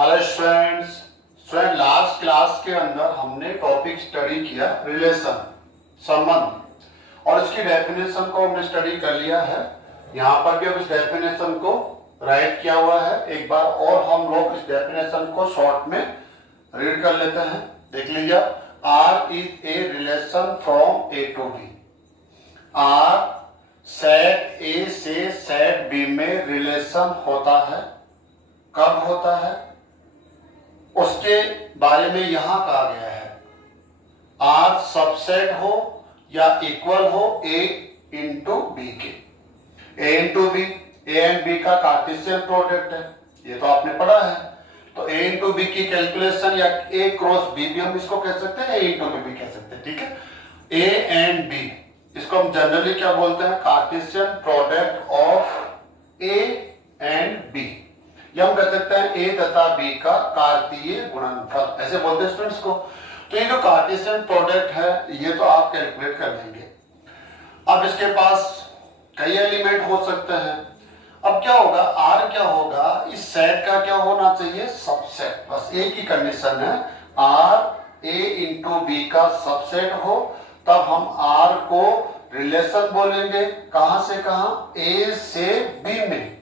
Hello student last class के अंदर हमने टॉपिक स्टडी किया रिलेशन, संबंध, और इसकी डेफिनेशन को हमने स्टडी कर लिया है। यहाँ पर भी अब इस डेफिनेशन को राइट किया हुआ है। एक बार और हम लोग इस डेफिनेशन को शॉर्ट में रीड कर लेते हैं। देख लीजिए, R is a relation from A to B. R set A से सेट बी में रिलेशन होता है। कब होता है उसके बारे में यहां कहा गया है। आर सबसेट हो या इक्वल हो ए इंटू बी के। A into B, A and B का कार्टेशियन प्रोडक्ट है, ये तो आपने पढ़ा है। तो ए इंटू बी की कैलकुलेशन या ए क्रॉस बी भी हम इसको कह सकते हैं, ए इंटू बी भी कह सकते हैं। ठीक है, ए एंड बी, इसको हम जनरली क्या बोलते हैं, Cartesian product of A and B, या हम कह सकते हैं ए तथा बी का कार्तीय गुणनफल, ऐसे बोलते हैं स्टूडेंट्स को। तो ये जो कार्टेशियन प्रोडक्ट है ये तो आप कैलकुलेट कर लेंगे। अब इसके पास कई एलिमेंट हो सकते हैं। अब क्या होगा, आर क्या होगा, इस सेट का क्या होना चाहिए, सबसेट। बस एक ही कंडीशन है, आर ए इंटू बी का सबसेट हो, तब हम आर को रिलेशन बोलेंगे। कहां से कहां, ए से बी में।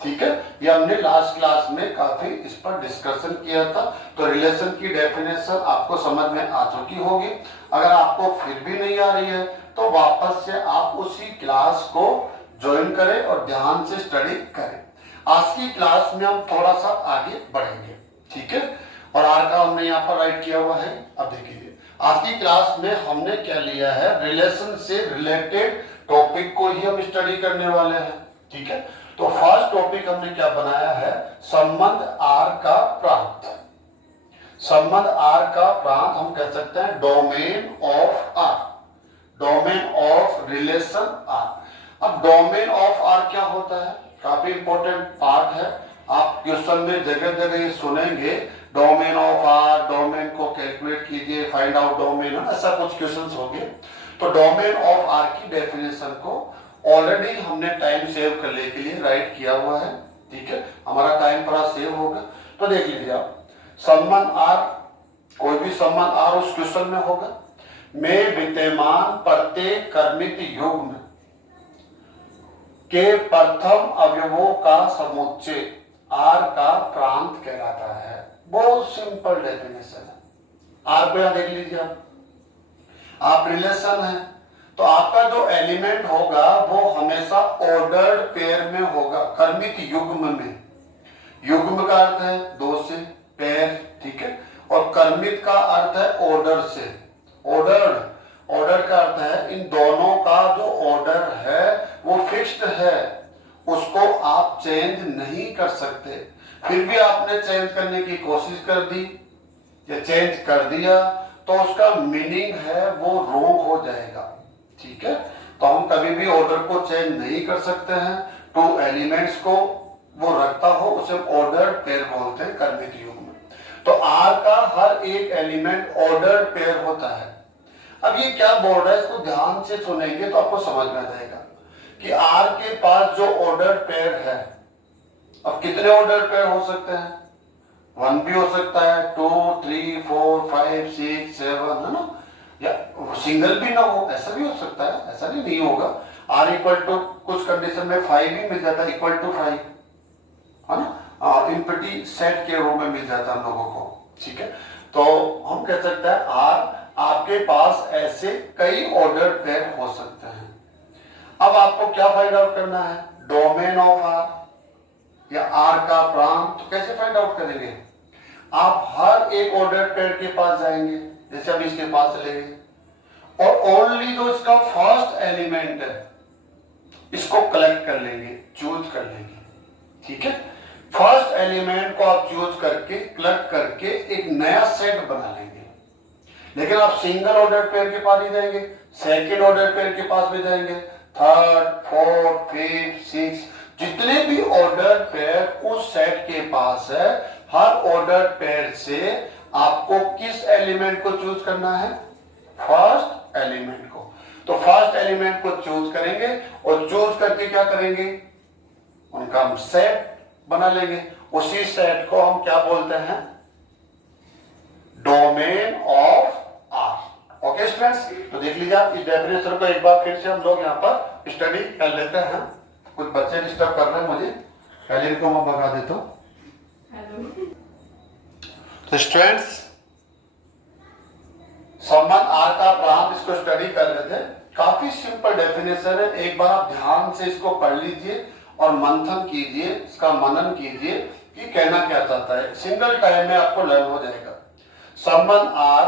ठीक है, ये हमने लास्ट क्लास में काफी इस पर डिस्कशन किया था। तो रिलेशन की डेफिनेशन आपको समझ में आ चुकी होगी। अगर आपको फिर भी नहीं आ रही है तो वापस से आप उसी क्लास को ज्वाइन करें और ध्यान से स्टडी करें। आज की क्लास में हम थोड़ा सा आगे बढ़ेंगे। ठीक है, और आर का हमने यहाँ पर राइट किया हुआ है। अब देखिए, आज की क्लास में हमने क्या लिया है, रिलेशन से रिलेटेड टॉपिक को ही हम स्टडी करने वाले हैं। ठीक है, तो फर्स्ट टॉपिक हमने क्या बनाया है, संबंध आर का प्रांत। संबंध आर का प्रांत हम कह सकते हैं domain of R, domain of relation R. अब डोमेन ऑफ आर क्या होता है, काफी इंपॉर्टेंट पार्ट है। आप क्वेश्चन में जगह जगह ये सुनेंगे, डोमेन ऑफ आर, डोमेन को कैलकुलेट कीजिए, फाइंड आउट डोमेन, ऐसा कुछ क्वेश्चंस होंगे। तो डोमेन ऑफ आर की डेफिनेशन को ऑलरेडी हमने टाइम सेव करने के लिए राइट किया हुआ है। ठीक है, हमारा टाइम थोड़ा सेव होगा। तो देख लीजिए आप, संबंध आर, कोई भी संबंध आर उस क्वेश्चन में होगा, में विद्यमान प्रत्येक कर्मित युग्म के प्रथम अवयवों का समुच्चय आर का प्रांत कहलाता है। बहुत सिंपल डेफिनेशन है। आर को यहां देख लीजिए आप रिलेशन है तो आपका जो एलिमेंट होगा वो हमेशा ऑर्डर्ड पेयर में होगा, क्रमित युग्म में। युग्म का अर्थ है दो से, पेयर। ठीक है, और क्रमित का अर्थ है ऑर्डर से। ऑर्डर्ड, ऑर्डर का अर्थ है इन दोनों का जो ऑर्डर है वो फिक्स्ड है, उसको आप चेंज नहीं कर सकते। फिर भी आपने चेंज करने की कोशिश कर दी या चेंज कर दिया तो उसका मीनिंग है वो रॉन्ग हो जाएगा। ठीक है, तो हम कभी भी ऑर्डर को चेंज नहीं कर सकते हैं। टू एलिमेंट्स को वो रखता हो उसे ऑर्डर पेयर बोलते हैं क्रमित युग्म। तो आर का हर एक एलिमेंट ऑर्डर पेयर होता है। अब ये क्या बोल रहा है, इसको ध्यान से सुनेंगे तो आपको समझ में आ जाएगा कि आर के पास जो ऑर्डर पेयर है, अब कितने ऑर्डर पेयर हो सकते हैं, 1 भी हो सकता है, 2, 3, 4, 5, 6, 7, है ना, या सिंगल भी ना हो, ऐसा भी हो सकता है, ऐसा नहीं होगा। आर इक्वल टू कुछ कंडीशन में 5 भी मिल जाता है, इक्वल टू 5, है ना, इम्पटी सेट के रूप में मिल जाता है हम लोगों को। ठीक है, तो हम कह सकते हैं आर, आपके पास ऐसे कई ऑर्डर पेयर हो सकते हैं। अब आपको क्या फाइंड आउट करना है, डोमेन ऑफ आर या आर का प्रांत। तो कैसे फाइंड आउट करेंगे, आप हर एक ऑर्डर पेयर के पास जाएंगे, जैसे अभी इसके पास चलेंगे, और ओनली जो इसका फर्स्ट एलिमेंट है इसको कलेक्ट कर लेंगे, चूज कर लेंगे। ठीक है, फर्स्ट एलिमेंट को आप चूज करके कलेक्ट करके एक नया सेट बना लेंगे। लेकिन आप सिंगल ऑर्डर पेयर के पास ही जाएंगे, सेकेंड ऑर्डर पेयर के पास भी जाएंगे, थर्ड, फोर्थ, फिफ्थ, सिक्स, जितने भी ऑर्डर पेयर उस सेट के पास है, हर ऑर्डर पेयर से आपको किस एलिमेंट को चूज करना है, फर्स्ट एलिमेंट को। तो फर्स्ट एलिमेंट को चूज करेंगे और चूज करके क्या करेंगे, उनका हम सेट बना लेंगे। उसी सेट को हम क्या बोलते हैं, domain of R. Okay students, तो देख लीजिए आप इस डेफिनेशन को एक बार फिर से हम लोग यहाँ पर स्टडी कर लेते हैं। कुछ बच्चे डिस्टर्ब कर रहे हैं मुझे, पहले इनको मैं भगा देता हूँ। तो स्टूडेंट्स, संबंध आर का प्रांत, इसको स्टडी कर रहे थे। काफी सिंपल डेफिनेशन है, एक बार आप ध्यान से इसको पढ़ लीजिए और मंथन कीजिए, इसका मनन कीजिए कि कहना क्या चाहता है। सिंगल टाइम में आपको लर्न हो जाएगा। संबंध आर,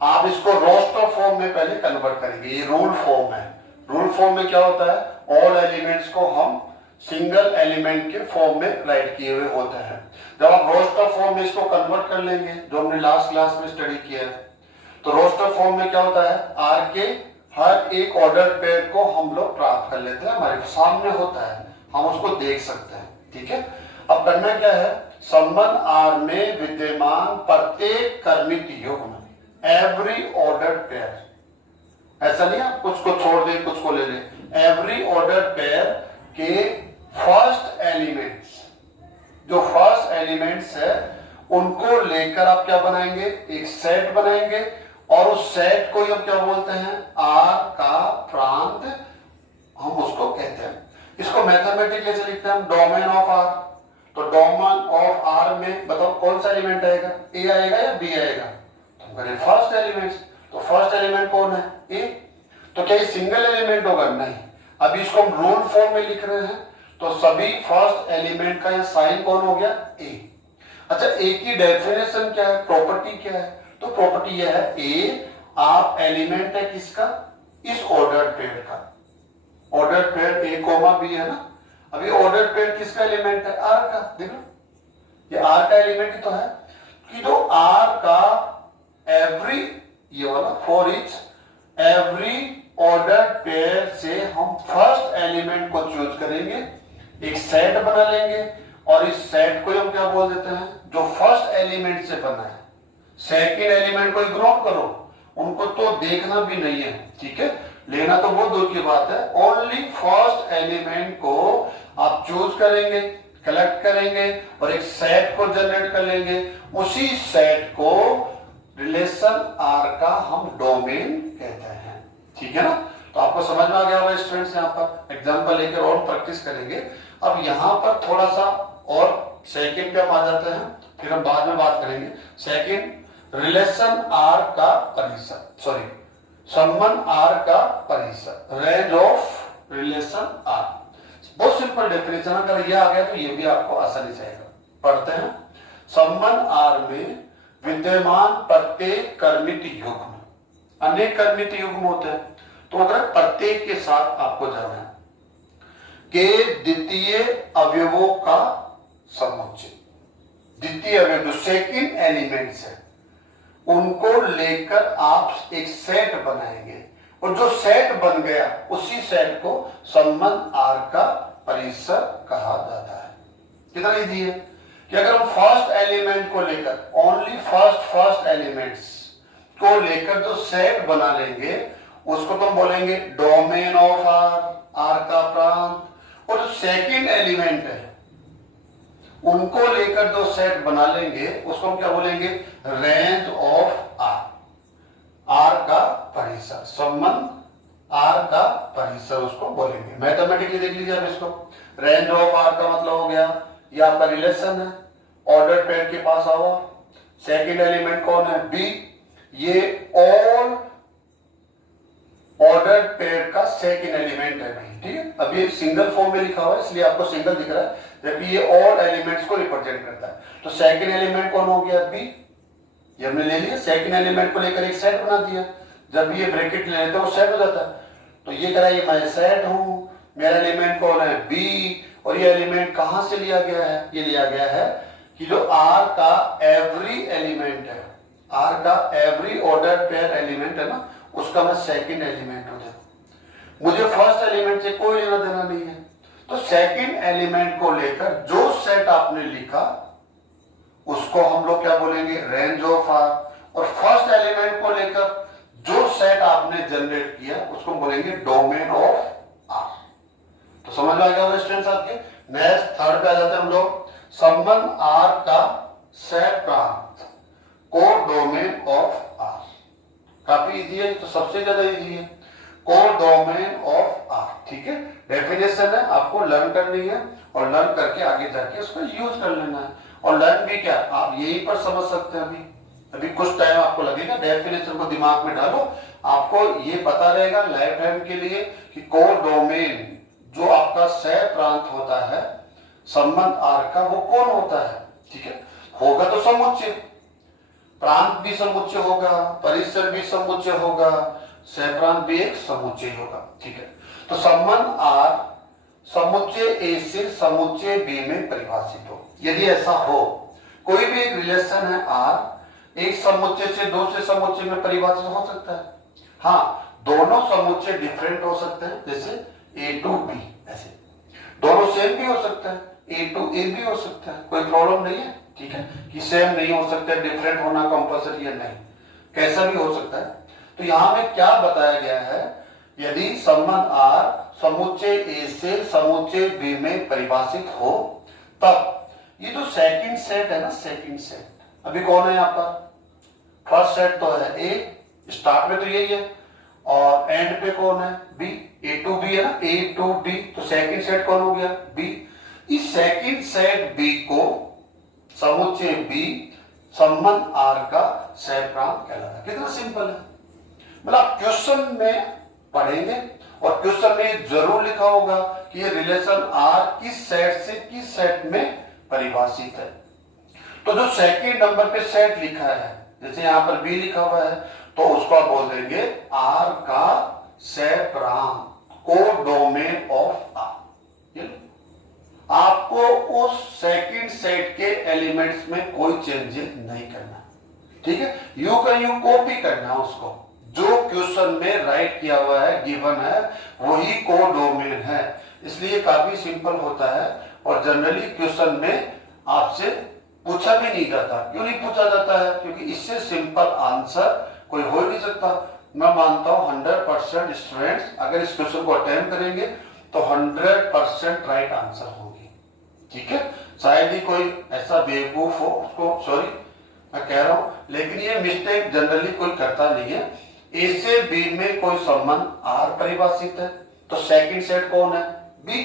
आप इसको रोस्टर फॉर्म में पहले कन्वर्ट करेंगे। ये रूल फॉर्म है। रूल फॉर्म में क्या होता है, ऑल एलिमेंट्स को हम सिंगल एलिमेंट के फॉर्म में राइट किए हुए होते हैं। जब आप रोस्टर फॉर्म में इसको कन्वर्ट कर लेंगे, जो हमने लास्ट क्लास में स्टडी किया है, तो रोस्टर फॉर्म में क्या होता है, आर के हर एक ऑर्डर पेयर को हम लोग प्राप्त कर लेते हैं, हमारे सामने होता है, हम उसको देख सकते हैं। ठीक है, अब करना क्या है, संबंध आर में विद्यमान प्रत्येक क्रमित युग्म, एवरी ऑर्डर पेयर, ऐसा नहीं आप कुछ को छोड़ दे कुछ को ले ले, एवरी ऑर्डर पेयर के फर्स्ट एलिमेंट्स, जो फर्स्ट एलिमेंट्स है उनको लेकर आप क्या बनाएंगे, एक सेट बनाएंगे, और उस सेट को हम क्या बोलते हैं, आर का प्रांत हम उसको कहते हैं। इसको मैथमेटिकली से लिखते हैं हम डोमेन ऑफ आर। तो डोमेन ऑफ आर में बताओ कौन सा एलिमेंट आएगा, ए आएगा या बी आएगा, तो करें फर्स्ट एलिमेंट। तो फर्स्ट एलिमेंट कौन है, ए। तो क्या ये सिंगल एलिमेंट होगा, नहीं। अभी इसको हम रूल फॉर्म में लिख रहे हैं, तो सभी फर्स्ट एलिमेंट का ये साइन कौन हो गया, ए। अच्छा, ए की डेफिनेशन क्या है, प्रॉपर्टी क्या है, तो प्रॉपर्टी यह है, ए आप एलिमेंट है किसका, इस ऑर्डर पेयर का। Order pair A comma B है ना। अभी ऑर्डर पेयर किसका एलिमेंट है, आर का। देखो ये आर का एलिमेंट ही तो है, कि जो आर का एवरी, ये वाला for each every order pair से हम फर्स्ट एलिमेंट को चूज करेंगे, एक सेट बना लेंगे, और इस सेट को हम क्या बोल देते हैं, जो फर्स्ट एलिमेंट से बना है। सेकंड एलिमेंट को इग्नोर करो, उनको तो देखना भी नहीं है। ठीक है, लेना तो बहुत दूर की बात है। ओनली फर्स्ट एलिमेंट को आप चूज करेंगे, कलेक्ट करेंगे, और एक सेट को जनरेट कर लेंगे। उसी सेट को रिलेशन आर का हम डोमेन कहते हैं। ठीक है ना, तो आपको समझ में आ गया होगा स्टूडेंट्स। यहाँ पर एग्जांपल लेकर और प्रैक्टिस करेंगे। अब यहाँ पर थोड़ा सा और सेकंड पे हम आ जाते हैं, फिर हम बाद में बात करेंगे। सेकंड, रिलेशन आर का परिसर, सॉरी संबंध आर का परिसर, रेंज ऑफ रिलेशन आर। बहुत सिंपल डेफिनेशन, अगर ये आ गया तो ये भी आपको आसानी से आएगा। पढ़ते हैं, संबंध आर में विद्यमान प्रत्येक क्रमित युग्म, अनेक क्रमित युग्म होते हैं, तो अगर प्रत्येक के साथ आपको जाना है, के द्वितीय अवयवों का समुच्चय, द्वितीय अवयव जो सेकंड एलिमेंट्स है, उनको लेकर आप एक सेट बनाएंगे, और जो सेट बन गया उसी सेट को संबंध आर का परिसर कहा जाता है। कितना इजी है कि अगर हम फर्स्ट एलिमेंट को लेकर, ओनली फर्स्ट एलिमेंट्स को लेकर जो सेट बना लेंगे, उसको तो हम बोलेंगे डोमेन ऑफ आर, आर का प्रांत। और जो सेकंड एलिमेंट है उनको लेकर जो सेट बना लेंगे, उसको हम क्या बोलेंगे, रेंज ऑफ आर, आर का परिसर, संबंध आर का परिसर उसको बोलेंगे। मैथमेटिकली देख लीजिए आप इसको, रेंज ऑफ आर का मतलब हो गया ये आपका रिलेशन है, ऑर्डर पेयर के पास आओ, सेकंड एलिमेंट कौन है, बी, ये ऑल ऑर्डर पेयर का सेकंड एलिमेंट है भाई। ठीक है, अभी ये सिंगल फॉर्म में लिखा हुआ है इसलिए आपको सिंगल दिख रहा है, जबकि ये ऑल एलिमेंट्स को रिप्रेजेंट करता है। तो सेकंड एलिमेंट कौन हो गया, बी, ये हमने ले लिया। सेकंड एलिमेंट को लेकर एक सेट बना दिया, जब ये ब्रैकेट ले लेते हैं वो सेट हो जाता है। तो ये कह रहा है मैं सेट हूं, मेरा एलिमेंट कौन है, बी, और ये एलिमेंट कहां से लिया गया है, ये लिया गया है कि जो आर का एवरी एलिमेंट है, आर का एवरी ऑर्डर पेयर एलिमेंट है ना, उसका मैं सेकंड एलिमेंट हूं। देखो मुझे फर्स्ट एलिमेंट से कोई लेना देना नहीं है, तो सेकंड एलिमेंट को लेकर जो सेट आपने लिखा उसको हम लोग क्या बोलेंगे, रेंज ऑफ आर। और फर्स्ट एलिमेंट को लेकर जो सेट आपने जनरेट किया उसको बोलेंगे डोमेन ऑफ आर। तो समझ में आ गया स्टूडेंट्स आपके। नेक्स्ट थर्ड पे आ जाते हैं हम लोग, संबंध आर का सह प्रांत कोडोमेन ऑफ आर। काफी इजी है, तो सबसे ज्यादा इजी है, कोडोमेन ऑफ आर। ठीक है, डेफिनेशन है, आपको लर्न करनी है और लर्न करके आगे जाके उसको यूज कर लेना है। और लर्न भी क्या आप यहीं पर समझ सकते हैं। अभी कुछ टाइम आपको लगेगा, डेफिनेशन को दिमाग में डालो, आपको ये पता रहेगा लाइफ टाइम के लिए कि कोडोमेन जो आपका सह प्रांत होता है संबंध आर का, वो कौन होता है। ठीक है, होगा तो समुच्चय, प्रांत भी समुच्चय होगा, परिसर भी समुच्चय होगा, सह प्रांत भी एक समुच्चय होगा। ठीक है, तो संबंध आर समुच्चय ए से समुच्चय बी में परिभाषित हो। यदि ऐसा हो, कोई भी एक रिलेशन है आर, एक समुच्चय से दूसरे समुच्चय में परिभाषित हो सकता है। हाँ, दोनों समुच्चय डिफरेंट हो सकते हैं, जैसे ए टू बी, ऐसे दोनों सेम भी हो सकते हैं, ए टू ए भी हो सकता है, कोई प्रॉब्लम नहीं है। ठीक है, कि सेम नहीं हो सकता, डिफरेंट होना कंपल्सरी है नहीं, कैसा भी हो सकता है। तो यहां में क्या बताया गया है, यदि संबंध आर समुच्चय ए से समुच्चय बी में परिभाषित हो, तब ये जो सेकंड सेट है ना, सेकंड सेट अभी कौन है यहाँ पर, फर्स्ट सेट तो है ए, स्टार्ट में तो यही है, और एंड पे कौन है बी, ए टू बी है ना, ए टू बी, तो सेकंड सेट कौन हो गया बी। इस सेकंड सेट बी को समुच्चय बी संबंध आर का सह प्रांत कहलाता है। कितना सिंपल है, मतलब क्वेश्चन में पढ़ेंगे और क्वेश्चन में जरूर लिखा होगा कि ये रिलेशन आर किस सेट से किस सेट में परिभाषित है। तो जो सेकंड नंबर पे सेट लिखा है, जैसे यहां पर बी लिखा हुआ है, तो उसको आप बोल देंगे आर का सह प्रांत कोडोमेन ऑफ आर। आपको उस सेकंड सेट के एलिमेंट्स में कोई चेंजेस नहीं करना। ठीक है, यू का यू कॉपी करना, उसको जो क्वेश्चन में राइट किया हुआ है, गिवन है, वही कोडोमेन है। इसलिए काफी सिंपल होता है और जनरली क्वेश्चन में आपसे पूछा भी नहीं जाता। क्यों नहीं पूछा जाता है, क्योंकि इससे सिंपल आंसर कोई हो ही नहीं सकता। मैं मानता हूं 100% स्टूडेंट्स अगर इस क्वेश्चन को अटेम्प्ट करेंगे तो 100% राइट आंसर होगी। ठीक है, शायद ही कोई ऐसा बेवकूफ हो, उसको सॉरी मैं कह रहा हूं, लेकिन ये मिस्टेक जनरली कोई करता नहीं है। ए से बी में कोई संबंध आर परिभाषित है, तो सेकंड सेट कौन है बी,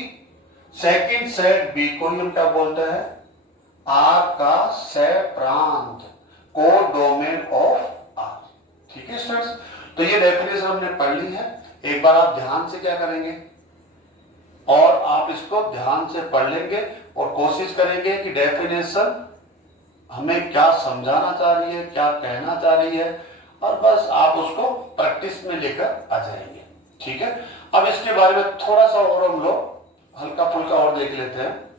सेकंड सेट बी को ही हम क्या बोलते हैं आर का सह प्रांत कोडोमेन ऑफ आर। ठीक है स्टूडेंट्स, तो ये डेफिनेशन हमने पढ़ ली है। एक बार आप ध्यान से क्या करेंगे और आप इसको ध्यान से पढ़ लेंगे और कोशिश करेंगे कि डेफिनेशन हमें क्या समझाना चाह रही है, क्या कहना चाह रही है, और बस आप उसको प्रैक्टिस में लेकर आ जाएंगे। ठीक है, अब इसके बारे में थोड़ा सा और हम लोग हल्का फुल्का और देख लेते हैं।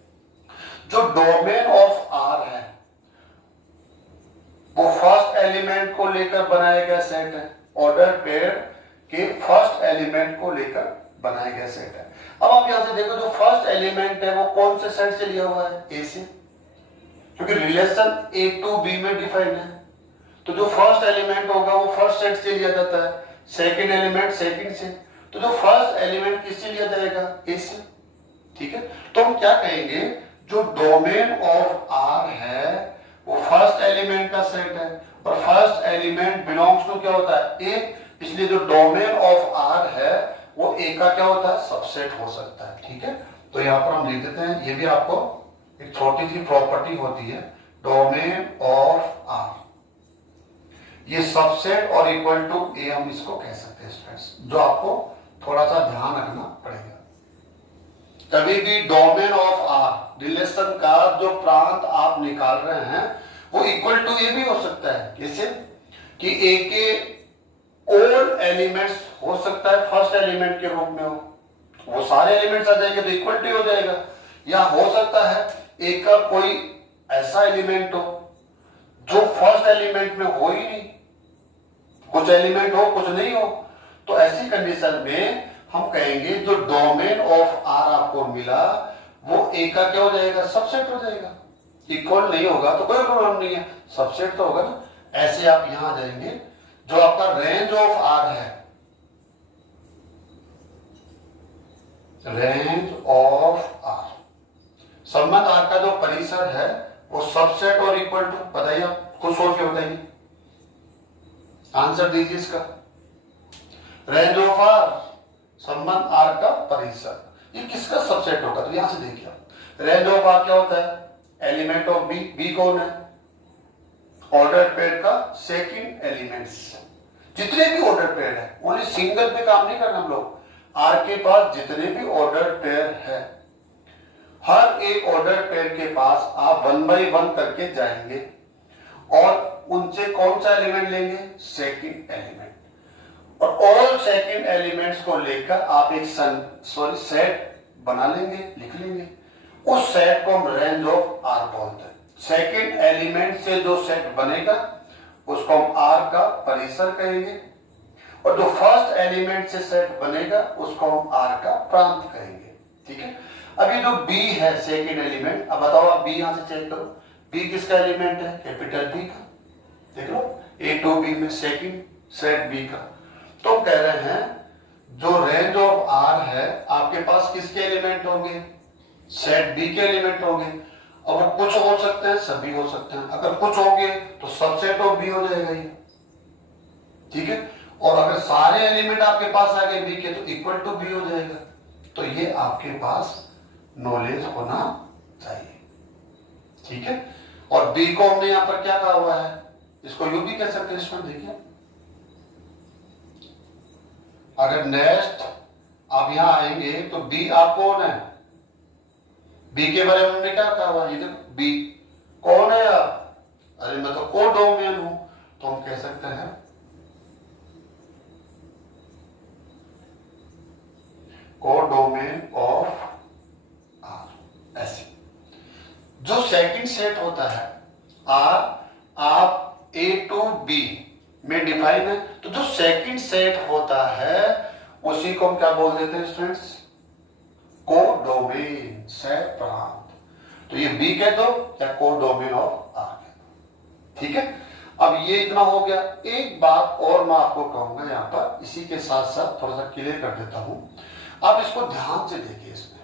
जो डोमेन ऑफ आर है वो फर्स्ट एलिमेंट को लेकर बनाया गया सेट है, ऑर्डर पेयर के फर्स्ट एलिमेंट को लेकर बनाया गया सेट है। अब आप यहां से देखो, जो फर्स्ट एलिमेंट है वो कौन से सेट से लिया हुआ है, ए से, क्योंकि रिलेशन ए टू बी में डिफाइंड है। तो जो फर्स्ट एलिमेंट होगा वो फर्स्ट सेट से लिया जाता है, सेकंड एलिमेंट सेकंड से, तो जो फर्स्ट एलिमेंट किससे लिया जाएगा, ए से। ठीक है, तो हम क्या कहेंगे, जो डोमेन ऑफ आर है वो फर्स्ट एलिमेंट का सेट है, और फर्स्ट एलिमेंट बिलोंग्स टू क्या होता है ए, इसलिए जो डोमेन ऑफ आर है वो ए का क्या होता है, सबसेट हो सकता है। ठीक है, तो यहां पर हम लिख देते हैं, ये भी आपको एक छोटी सी प्रॉपर्टी होती है, डोमेन ऑफ आर, ये सबसेट और इक्वल टू ए हम इसको कह सकते हैं स्टूडेंट्स, जो आपको थोड़ा सा ध्यान रखना पड़ेगा। कभी भी डोमेन ऑफ आर रिलेशन का जो प्रांत आप निकाल रहे हैं वो इक्वल टू ए भी हो सकता है, जैसे कि ए के ऑल एलिमेंट्स हो सकता है फर्स्ट एलिमेंट के रूप में हो, वो सारे एलिमेंट्स आ जाएंगे तो इक्वल टू हो जाएगा। या हो सकता है ए का कोई ऐसा एलिमेंट हो जो फर्स्ट एलिमेंट में हो ही नहीं, कुछ एलिमेंट हो कुछ नहीं हो, तो ऐसी कंडीशन में हम कहेंगे जो डोमेन ऑफ आर आपको मिला वो ए का क्या हो जाएगा, सबसेट हो जाएगा। इक्वल नहीं होगा तो कोई प्रॉब्लम नहीं है, सबसेट तो होगा ना। ऐसे आप यहां आ जाएंगे, जो आपका रेंज ऑफ आर है, रेंज ऑफ आर, संबंध आर का जो परिसर परिसर है वो सबसेट और इक्वल टू, बताइए आप खुद सोच के बताइए, आंसर दीजिए इसका। रेंज ऑफ आर, संबंध आर का परिसर, ये किसका सबसेट होगा? तो यहां से देखिए आप, रेंज ऑफ आर क्या होता है? एलिमेंट ऑफ बी, बी कौन है? ऑर्डर पेयर का सेकंड एलिमेंट्स, जितने भी ऑर्डर पेयर है, ओनली सिंगल पे काम नहीं करना हम लोग, आर के पास जितने भी ऑर्डर पेयर है, हर एक ऑर्डर पेयर के पास आप 1 बाई 1 करके जाएंगे और उनसे कौन सा एलिमेंट लेंगे? Second element. और ऑल सेकंड एलिमेंट्स को लेकर आप एक सेट बना लेंगे, लिख लेंगे। उस सेट को हम रेंज ऑफ आर बोलते हैं। सेकंड एलिमेंट से जो सेट बनेगा उसको हम आर का परिसर कहेंगे, और जो फर्स्ट एलिमेंट से सेट बनेगा उसको हम आर का प्रांत कहेंगे। ठीक है, अभी जो बी है सेकंड एलिमेंट, अब बताओ आप बी यहां से चेक करो, बी किसका एलिमेंट है? कैपिटल बी का, देख लो ए टू बी में सेकंड सेट बी का। तो कह रहे हैं जो रेंज ऑफ आर है आपके पास किसके एलिमेंट होंगे? सेट बी के एलिमेंट होंगे। और वो कुछ हो सकते हैं, सभी हो सकते हैं। अगर कुछ होंगे तो सबसेट ऑफ बी हो जाएगा ये, ठीक है। और अगर सारे एलिमेंट आपके पास आ गए बी के तो इक्वल टू बी हो जाएगा। तो ये आपके पास नॉलेज होना चाहिए, ठीक है। और बी को हमने यहां पर क्या कहा हुआ है? इसको यू भी कह सकते हैं। इसमें देखिए, अगर नेक्स्ट आप यहां आएंगे तो बी आप कौन है? बी के बारे में हमने क्या कहा हुआ? ये देखो बी कौन है आप? अरे मैं तो कोडोमेन हूं, तो हम कह सकते हैं कोडोमेन ऑफ आर। ऐसे जो सेकंड सेट होता है आर, आप ए टू बी में डिफाइन है, तो जो सेकंड सेट होता है उसी को हम क्या बोल देते हैं स्टूडेंट्स? कोडोमेन, सेट प्रांत। तो ये बी कह दो या कोडोमेन ऑफ आर कह दो, ठीक है। अब ये इतना हो गया। एक बात और मैं आपको कहूंगा यहां पर, इसी के साथ साथ थोड़ा सा क्लियर कर देता हूं, आप इसको ध्यान से देखिए। इसमें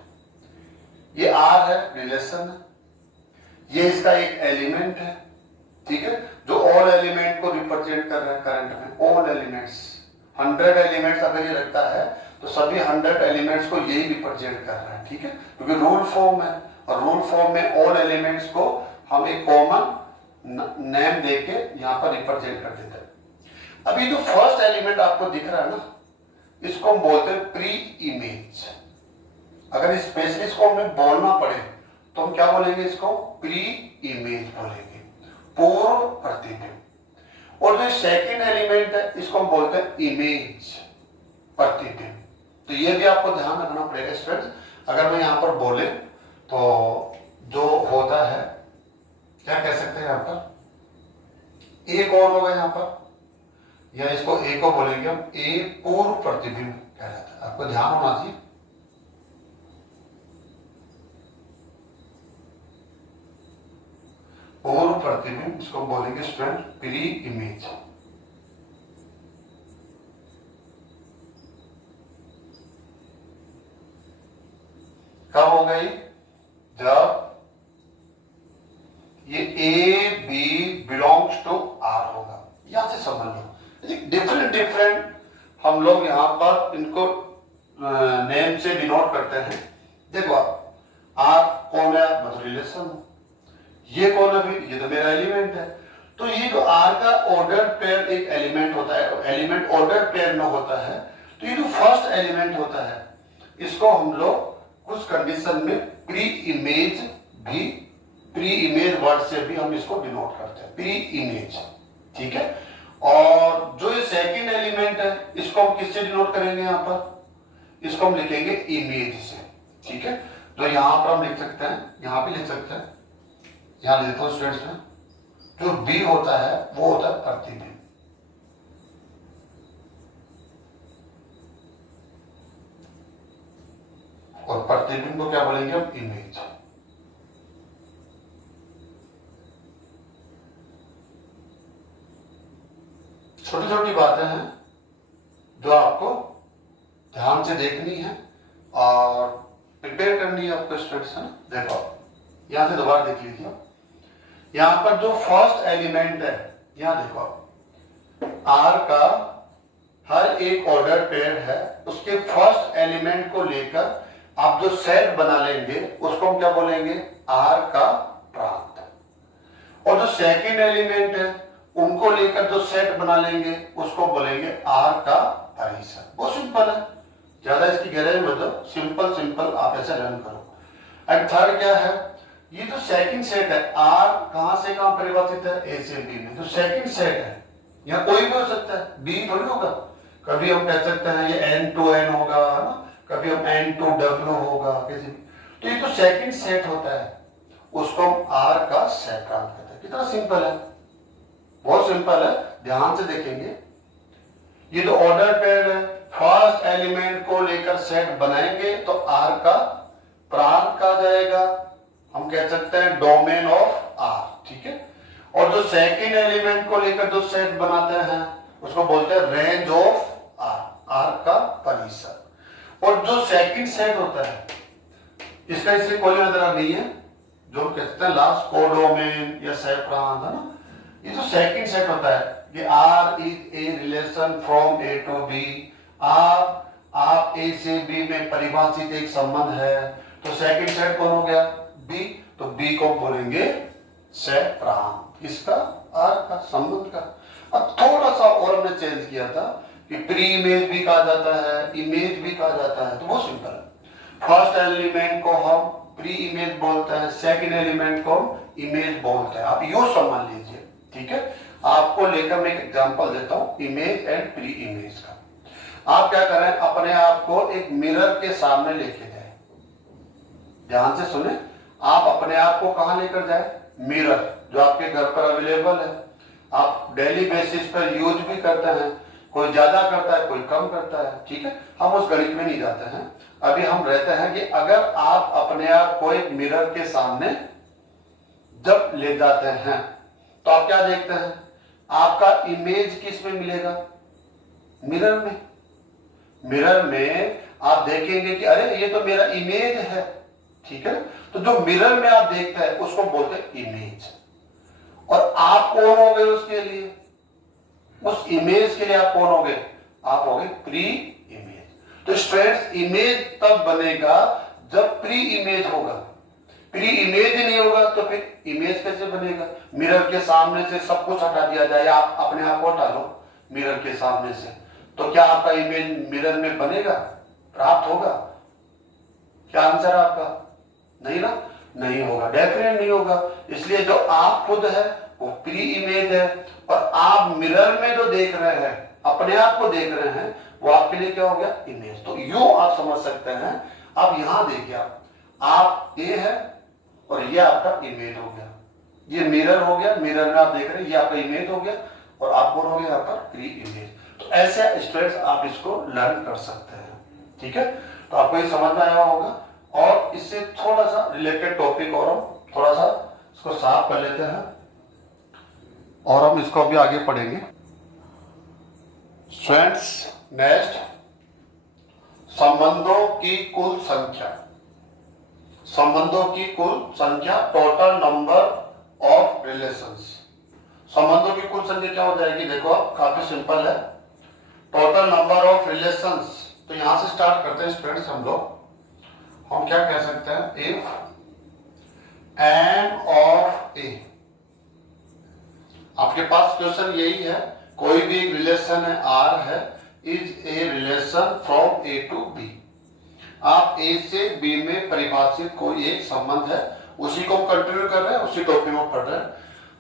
ये आर है, रिलेशन है, ये इसका एक एलिमेंट है, ठीक है, जो ऑल एलिमेंट को रिप्रेजेंट कर रहा है करंट में। ऑल एलिमेंट्स, 100 एलिमेंट्स अगर ये रखता है तो सभी 100 एलिमेंट्स को यही रिप्रेजेंट कर रहा है, ठीक है, क्योंकि रूल फॉर्म है। और रूल फॉर्म में ऑल एलिमेंट्स को हम एक कॉमन नेम देके यहां पर रिप्रेजेंट कर देते हैं। अभी जो फर्स्ट एलिमेंट आपको दिख रहा है ना, इसको हम बोलते हैं प्री इमेज। अगर स्पेशली इसको हमें बोलना पड़े तो हम क्या बोलेंगे? इसको प्री इमेज बोलेंगे, पूर्व प्रतिबिंब। और जो सेकंड एलिमेंट है इसको हम बोलते हैं इमेज, प्रतिबिंब। तो ये भी आपको ध्यान रखना पड़ेगा स्टूडेंट्स। अगर मैं यहां पर बोले तो जो होता है, क्या कह सकते हैं यहां पर? ए कौन होगा यहां पर? या इसको ए को बोलेंगे हम ए पूर्व प्रतिबिंब कहलाता है। आपको ध्यान होना चाहिए। पूर्व प्रतिबिंब, इसको बोलेंगे स्टूडेंट प्री इमेज। कब होगा ये? जब ये A B belongs to R होगा। यहां से समझ लो, डिफरेंट डिफरेंट हम लोग यहां पर इनको नेम से डिनोट करते हैं। देखो आप, आर कौन है? मतलब रिलेशन। ये कौन है? भी ये तो मेरा एलिमेंट है। तो ये जो आर का ऑर्डर पेयर एक एलिमेंट होता है, एलिमेंट ऑर्डर पेयर में होता है, तो ये जो फर्स्ट एलिमेंट होता है इसको हम लोग कुछ कंडीशन में प्री इमेज भी, प्री इमेज वर्ड से भी हम इसको डिनोट करते हैं, प्री इमेज, ठीक है। और जो ये सेकंड एलिमेंट है इसको हम किससे डिनोट करेंगे? यहां पर इसको हम लिखेंगे इमेज से, ठीक है। तो यहां पर हम लिख सकते हैं, यहां भी लिख सकते हैं, यहां लिखता हूं स्टूडेंट्स में, जो बी होता है वो होता है प्रतिबिंब। और प्रतिबिंब को क्या बोलेंगे हम? इमेज। छोटी छोटी बातें हैं जो आपको ध्यान से देखनी है और प्रिपेयर करनी है आपको स्टूडेंट्स, है ना। देखो यहां से दोबारा देख लीजिए, यहां पर जो फर्स्ट एलिमेंट है, यहां देखो आर का हर एक ऑर्डर पेयर है, उसके फर्स्ट एलिमेंट को लेकर आप जो सेट बना लेंगे उसको हम क्या बोलेंगे, आर का प्रांत। और जो सेकंड एलिमेंट है उनको लेकर जो सेट बना लेंगे उसको बोलेंगे आर का परिसर। बहुत सिंपल है, ज्यादा इसकी गहराई में मतलब सिंपल सिंपल आप ऐसे लर्न करो। एंड थर्ड क्या है, ये जो सेकंड सेट है आर कहां से कहां परिभाषित है, ए से बी में। जो सेकंड सेट है यहाँ कोई भी हो सकता है, बी थोड़ी होगा। कभी हम कह सकते हैं ये n to n होगा ना, कभी हम n to w होगा किसी। तो ये जो सेकंड सेट होता है उसको हम r का सेट कहते हैं। कितना सिंपल है, बहुत सिंपल है, ध्यान से देखेंगे। ये जो ऑर्डर पेयर है, फर्स्ट एलिमेंट को लेकर सेट बनाएंगे तो r का प्रांत कहा जाएगा, हम कह सकते हैं डोमेन ऑफ r, ठीक है। और जो सेकंड एलिमेंट को लेकर जो सेट बनाते हैं उसको बोलते हैं रेंज ऑफ r, r का परिसर। और जो सेकंड सेट होता है इसका इससे कोई लेना नहीं है, जो कहते हैं लास्ट कोडोमेन या सेट प्रांत है ना। ये जो सेकंड सेट होता है कि r is a relation from a to b, आप a से b में परिभाषित एक संबंध है, तो सेकंड सेट कौन हो गया, b। तो b को बोलेंगे सेट प्रांत, किसका, r का, संबंध का। अब थोड़ा सा और हमने चेंज किया था कि प्री इमेज भी कहा जाता है, इमेज भी कहा जाता है। तो बहुत सिंपल है, फर्स्ट एलिमेंट को हम प्री इमेज बोलते हैं, सेकंड एलिमेंट को हम इमेज बोलते हैं। आप यू समझ लीजिए, ठीक है। आपको लेकर मैं एक एग्जांपल देता हूं इमेज एंड प्री इमेज का। आप क्या करें, अपने आप को एक मिरर के सामने लेके जाए, ध्यान से सुने। आप अपने आप को कहां लेकर जाए, मिरर जो आपके घर पर अवेलेबल है, आप डेली बेसिस पर यूज भी करते हैं, कोई ज्यादा करता है कोई कम करता है, ठीक है। हम उस गणित में नहीं जाते हैं, अभी हम रहते हैं कि अगर आप अपने आप को एक मिरर के सामने जब ले जाते हैं तो आप क्या देखते हैं, आपका इमेज किस में मिलेगा, मिरर में। मिरर में आप देखेंगे कि अरे ये तो मेरा इमेज है, ठीक है। तो जो मिरर में आप देखते हैं उसको बोलते हैं इमेज। और आप कौन हो गए उसके लिए, उस इमेज के लिए आप कौन हो गए, आप हो गए प्री इमेज। तो स्टूडेंट्स इमेज तब बनेगा जब प्री इमेज होगा, प्री इमेज ही नहीं होगा तो फिर इमेज कैसे बनेगा। मिरर के सामने से सब कुछ हटा दिया जाए, आप अपने आप को हटा लो मिरर के सामने से, तो क्या आपका इमेज मिरर में बनेगा, प्राप्त होगा? क्या आंसर आपका, नहीं ना, नहीं होगा, डेफिनेट नहीं होगा। इसलिए जो आप खुद है वो प्री इमेज है, और आप मिरर में जो देख रहे हैं, अपने आप को देख रहे हैं, वो आपके लिए क्या हो गया, इमेज। तो यूं आप समझ सकते हैं। अब यहां देखिए, आप ये है और ये आपका इमेज हो गया, ये मिरर हो गया, मिरर में आप देख रहे हैं, ये आपका इमेज हो गया, और आप कौन हो गया आपका प्री इमेज। तो ऐसे स्टेप्स आप इसको लर्न कर सकते हैं, ठीक है। तो आपको ये समझ में आया होगा। और इससे थोड़ा सा रिलेटेड टॉपिक और हम थोड़ा सा इसको साफ कर लेते हैं और हम इसको अभी आगे पढ़ेंगे। स्टूडेंट्स नेक्स्ट, संबंधों की कुल संख्या, संबंधों की कुल संख्या, टोटल नंबर ऑफ रिलेशंस। संबंधों की कुल संख्या क्या हो जाएगी, देखो आप, काफी सिंपल है, टोटल नंबर ऑफ रिलेशंस। तो यहां से स्टार्ट करते हैं स्टूडेंट्स हम लोग। हम क्या कह सकते हैं, इफ एन ऑफ ए, आपके पास क्वेश्चन यही है, कोई भी एक रिलेशन है आर है, is a relation from A to B. आप ए से बी में परिभाषित कोई एक संबंध है, उसी को हम कंटिन्यू कर रहे हैं, उसी टॉपिक में पढ़ रहे हैं।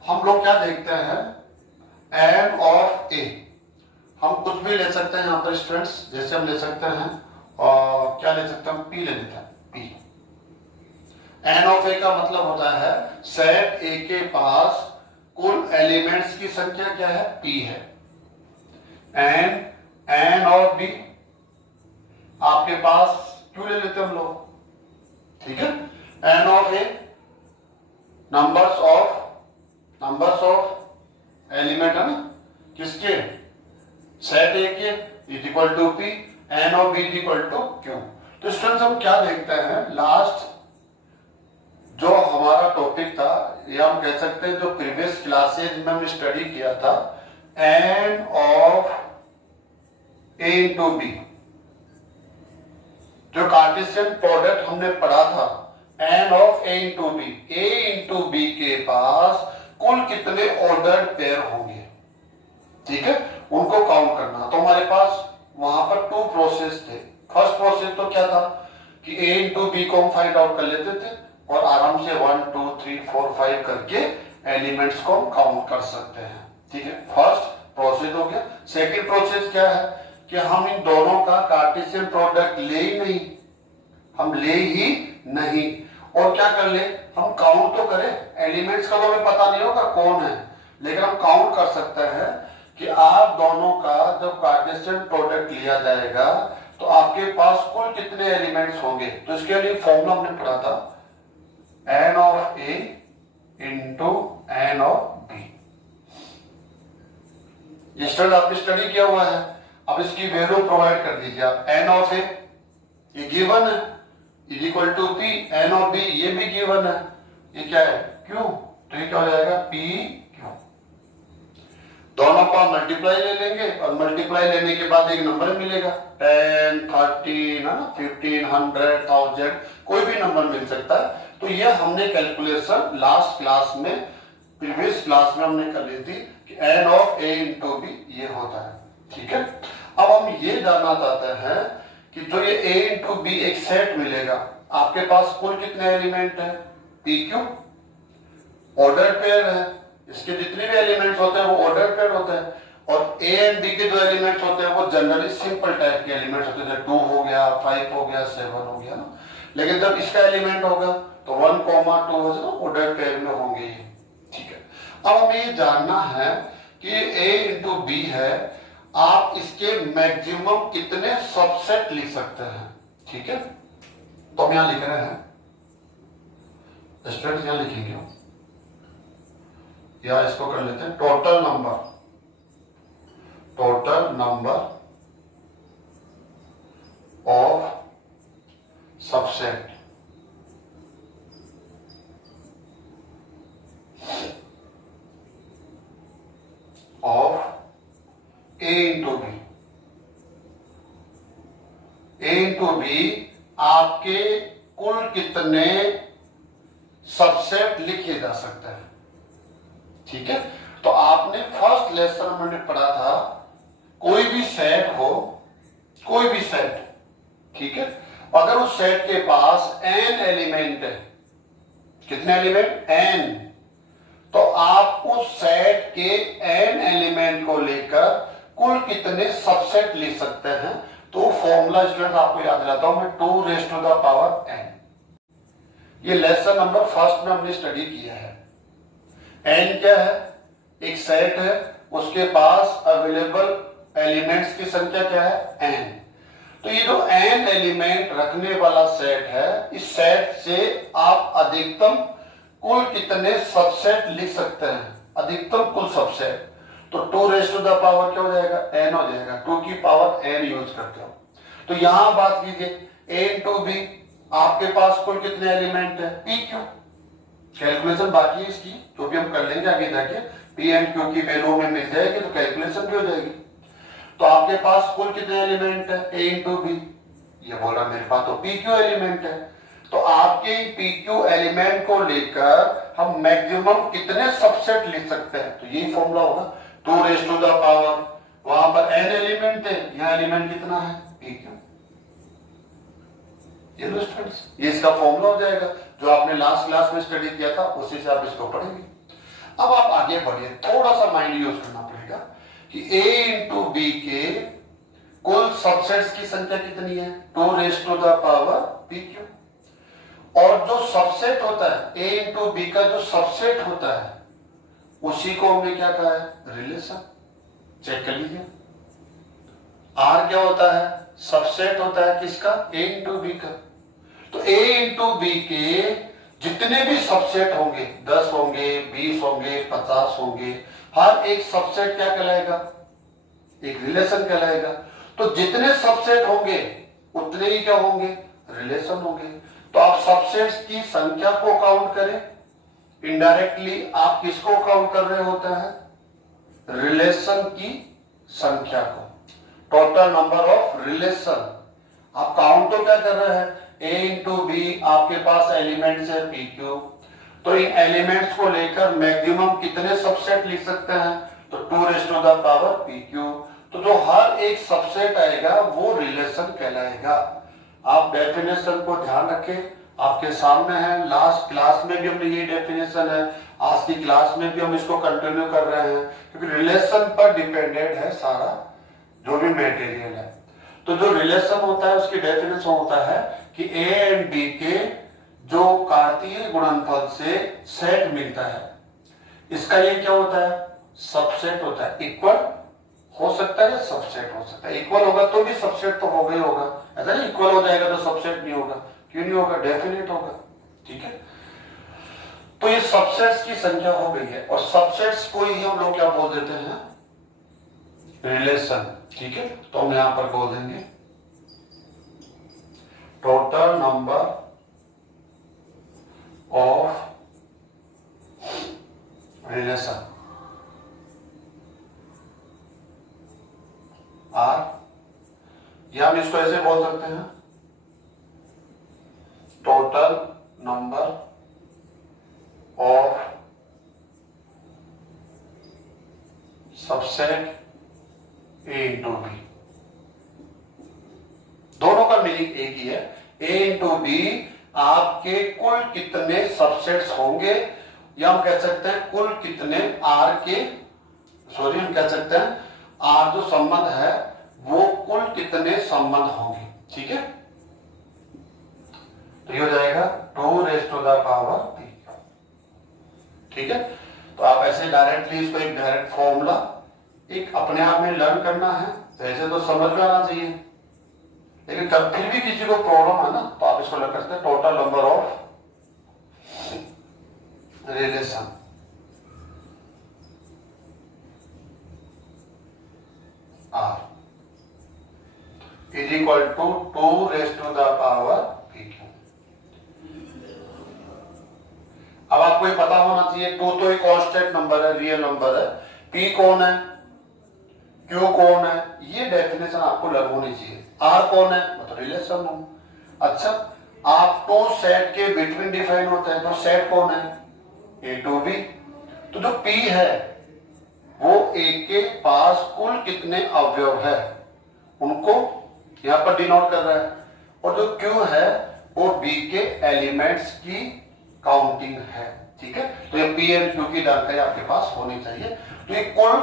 हम लोग क्या देखते हैं, एन ऑफ ए, हम कुछ भी ले सकते हैं यहाँ पर स्टूडेंट्स, जैसे हम ले सकते हैं और क्या ले सकते हैं, पी ले लेते हैं, पी। एन ऑफ ए का मतलब होता है सेट ए के पास कुल एलिमेंट्स की संख्या क्या है, पी है। एन ऑफ बी आपके पास क्यों ले लेते हैं हम लोग, ठीक है। N of A numbers of element है ना, किसके, सेट ए के, is equal to P, n of B is equal to Q. तो स्टूडेंट्स हम क्या देखते हैं, लास्ट जो हमारा टॉपिक था, या हम कह सकते हैं जो प्रीवियस क्लासेज में हमने स्टडी किया था, n of A into B, जो कार्टेशियन प्रोडक्ट हमने पढ़ा था, n of A into B, A into B के पास कुल कितने ऑर्डर्ड पेयर होंगे, ठीक है, उनको काउंट करना। तो हमारे पास वहां पर 2 प्रोसेस थे। फर्स्ट प्रोसेस तो क्या था कि ए इंटू बी को हम फाइंड आउट कर लेते थे और आराम से 1 2 3 4 5 करके एलिमेंट्स को हम काउंट कर सकते हैं, ठीक है। फर्स्ट प्रोसेस हो गया। सेकंड प्रोसेस क्या है कि हम इन दोनों का कार्टेशियन प्रोडक्ट ले ही नहीं, हम ले ही नहीं, और क्या कर ले, हम काउंट तो करें। एलिमेंट्स का तो हमें पता नहीं होगा कौन है, लेकिन हम काउंट कर सकते हैं कि आप दोनों का जब कार्टेशियन प्रोडक्ट लिया जाएगा तो आपके पास कुल कितने एलिमेंट्स होंगे। तो इसके लिए फॉर्मूला हमने पढ़ा था, n of A into n of B. ये स्टडी आपने स्टडी किया हुआ है। अब इसकी वैल्यू प्रोवाइड कर दीजिए आप। एन ऑफ ए ये गिवन है, is equal to P. N of B ये भी गिवन है, ये क्या है, क्यू। तो ये क्या हो जाएगा, पी क्यू। दोनों को हम मल्टीप्लाई ले लेंगे और मल्टीप्लाई लेने के बाद एक नंबर मिलेगा, 10 13 है ना, 15 100 1000, कोई भी नंबर मिल सकता है। तो ये हमने कैलकुलेशन लास्ट क्लास में, प्रीवियस क्लास में हमने कर ली थी कि n of A into B ये होता है, ठीक है। अब हम ये जानना चाहते हैं कि जो ये ए इंटू बी एक सेट मिलेगा, आपके पास कुल कितने एलिमेंट है, पी क्यू, ऑर्डर पेयर है, इसके जितने भी एलिमेंट्स होते हैं वो ऑर्डर पेयर होते हैं, और ए एंड बी के जो एलिमेंट्स होते हैं वो जनरली सिंपल टाइप के एलिमेंट्स होते हैं, 2 हो गया, 5 हो गया, 7 हो गया ना। लेकिन जब इसका एलिमेंट होगा तो 1, 2 हो जाए ऑर्डर पेयर में होंगे ये, ठीक है। अब हमें ये जानना है कि ए इंटू बी है, आप इसके मैक्सिमम कितने सबसेट लिख सकते हैं, ठीक है। तो हम यहां लिख रहे हैं, स्टूडेंट्स यहां लिखेंगे, या इसको कर लेते हैं total number of subset of A into B. A into B आपके कुल कितने सबसेट लिखे जा सकते हैं, ठीक है। तो आपने फर्स्ट लेसन में पढ़ा था, कोई भी सेट हो, कोई भी सेट, ठीक है, अगर उस सेट के पास n एलिमेंट है, कितने एलिमेंट, n, तो आप उस सेट के n एलिमेंट को लेकर कुल कितने सबसेट लिख सकते हैं। तो फॉर्मूला स्टूडेंट आपको याद दिलाता हूं मैं, 2 raise to the power n। ये लेसन नंबर फर्स्ट में हमने स्टडी किया है। n क्या है, एक सेट है, उसके पास अवेलेबल एलिमेंट्स की संख्या क्या है, n। तो ये जो n एलिमेंट रखने वाला सेट है, इस सेट से आप अधिकतम कुल कितने सबसेट लिख सकते हैं, अधिकतम कुल सबसेट। तो 2 रेज़ टू द पावर क्या हो जाएगा, n हो जाएगा, 2 की पावर n यूज करते हो। तो यहां बात कीजिए a इंटू बी, आपके पास कुल कितने एलिमेंट है, p क्यू। कैलकुलेशन बाकी है इसकी, जो भी हम कर लेंगे आगे जाके, पी एंड क्यू की वैल्यू में मिल जाएगी तो कैलकुलेशन भी हो जाएगी। तो आपके पास कुल कितने एलिमेंट है, ए इंटू बी, ये बोला मेरे पास तो पी क्यू एलिमेंट है। तो आपके पी क्यू एलिमेंट को लेकर हम मैक्सिमम कितने सबसेट लिख सकते हैं, तो यही फॉर्मूला होगा, 2 रेज़ टू द पावर, वहां पर n एलिमेंट है, यहाँ एलिमेंट कितना है, पी क्यू। ये इसका फॉर्मूला हो जाएगा, जो आपने लास्ट क्लास में स्टडी किया था, उसी से आप इसको पढ़ेंगे। अब आप आगे बढ़िए, थोड़ा सा माइंड यूज करना पड़ेगा कि a इंटू बी के कुल सबसेट्स की संख्या कितनी है, 2 raise to the power P Q. और जो सबसेट होता है a इंटू बी का, जो सबसेट होता है उसी को हमने क्या कहा है, रिलेशन। चेक कर लीजिए, r क्या होता है, सबसेट होता है किसका, a इंटू बी का। तो a इंटू बी के जितने भी सबसेट होंगे, 10 होंगे, 20 होंगे, 50 होंगे, हर एक सबसेट क्या कहलाएगा, एक रिलेशन कहलाएगा। तो जितने सबसेट होंगे उतने ही क्या होंगे, रिलेशन होंगे। तो आप सबसेट्स की संख्या को काउंट करें, इनडायरेक्टली आप किसको काउंट कर रहे होते हैं? रिलेशन की संख्या को, टोटल नंबर ऑफ रिलेशन। आप काउंट तो क्या कर रहे हैं? a इंटू बी, आपके पास एलिमेंट्स है पी क्यू, तो इन एलिमेंट्स को लेकर मैक्सिमम कितने सबसेट लिख सकते हैं? तो 2 raise to the power P Q. तो जो हर एक सबसेट आएगा वो रिलेशन कहलाएगा। आप डेफिनेशन को ध्यान रखें, आपके सामने है। लास्ट क्लास में भी हमने ये डेफिनेशन है, आज की क्लास में भी हम इसको कंटिन्यू कर रहे हैं, क्योंकि रिलेशन पर डिपेंडेंट है सारा जो भी मटेरियल है। तो जो रिलेशन होता है उसकी डेफिनेशन होता है कि ए एंड बी के जो कार्तीय गुणनफल से सेट मिलता है, इसका ये क्या होता है? सबसेट होता है। इक्वल हो सकता है या सबसेट हो सकता है। इक्वल होगा तो भी सबसेट तो होगा ही होगा, ऐसा नहीं इक्वल हो जाएगा तो सबसेट नहीं होगा। क्यों नहीं होगा? डेफिनेट होगा। ठीक है, तो ये सबसेट्स की संख्या हो गई है, और सबसेट्स को ही हम लोग क्या बोल देते हैं? रिलेशन। ठीक है, तो हम यहां पर बोल देंगे total number of relation R, या हम इसको ऐसे बोल सकते हैं total number of subset A into B. दोनों का मीनिंग एक ही है। ए इंटू बी आपके कुल कितने सबसेट्स होंगे, या हम कह सकते हैं कुल कितने आर के, सॉरी हम कह सकते हैं आर जो संबंध है वो कुल कितने संबंध होंगे। ठीक है, तो ये हो जाएगा 2 raise to the power P. ठीक है, तो आप ऐसे डायरेक्टली इसको एक डायरेक्ट फॉर्मूला एक अपने आप में लर्न करना है, तो ऐसे तो समझ में आना चाहिए, लेकिन कब फिर भी किसी को प्रॉब्लम है ना, तो आप इसको लग सकते हैं total number of relation R is equal to 2 raise to the power P Q. अब आपको ये पता होना चाहिए, 2 तो एक कांस्टेंट नंबर है, रियल नंबर है, पी कौन है, क्यू कौन है, ये डेफिनेशन आपको लर्न होनी चाहिए। आर कौन है, मतलब रिलेशन हो। अच्छा, आप 2 सेट के बिटवीन डिफाइन होते हैं, तो सेट कौन है? ए टू बी। तो जो पी है वो ए के पास कुल कितने अवयव है उनको यहां पर डिनोट कर रहा है, और जो क्यू है वो बी के एलिमेंट्स की काउंटिंग है। ठीक है, तो ये पी एंड क्यू की जानकारी आपके पास होनी चाहिए। तो ये कुल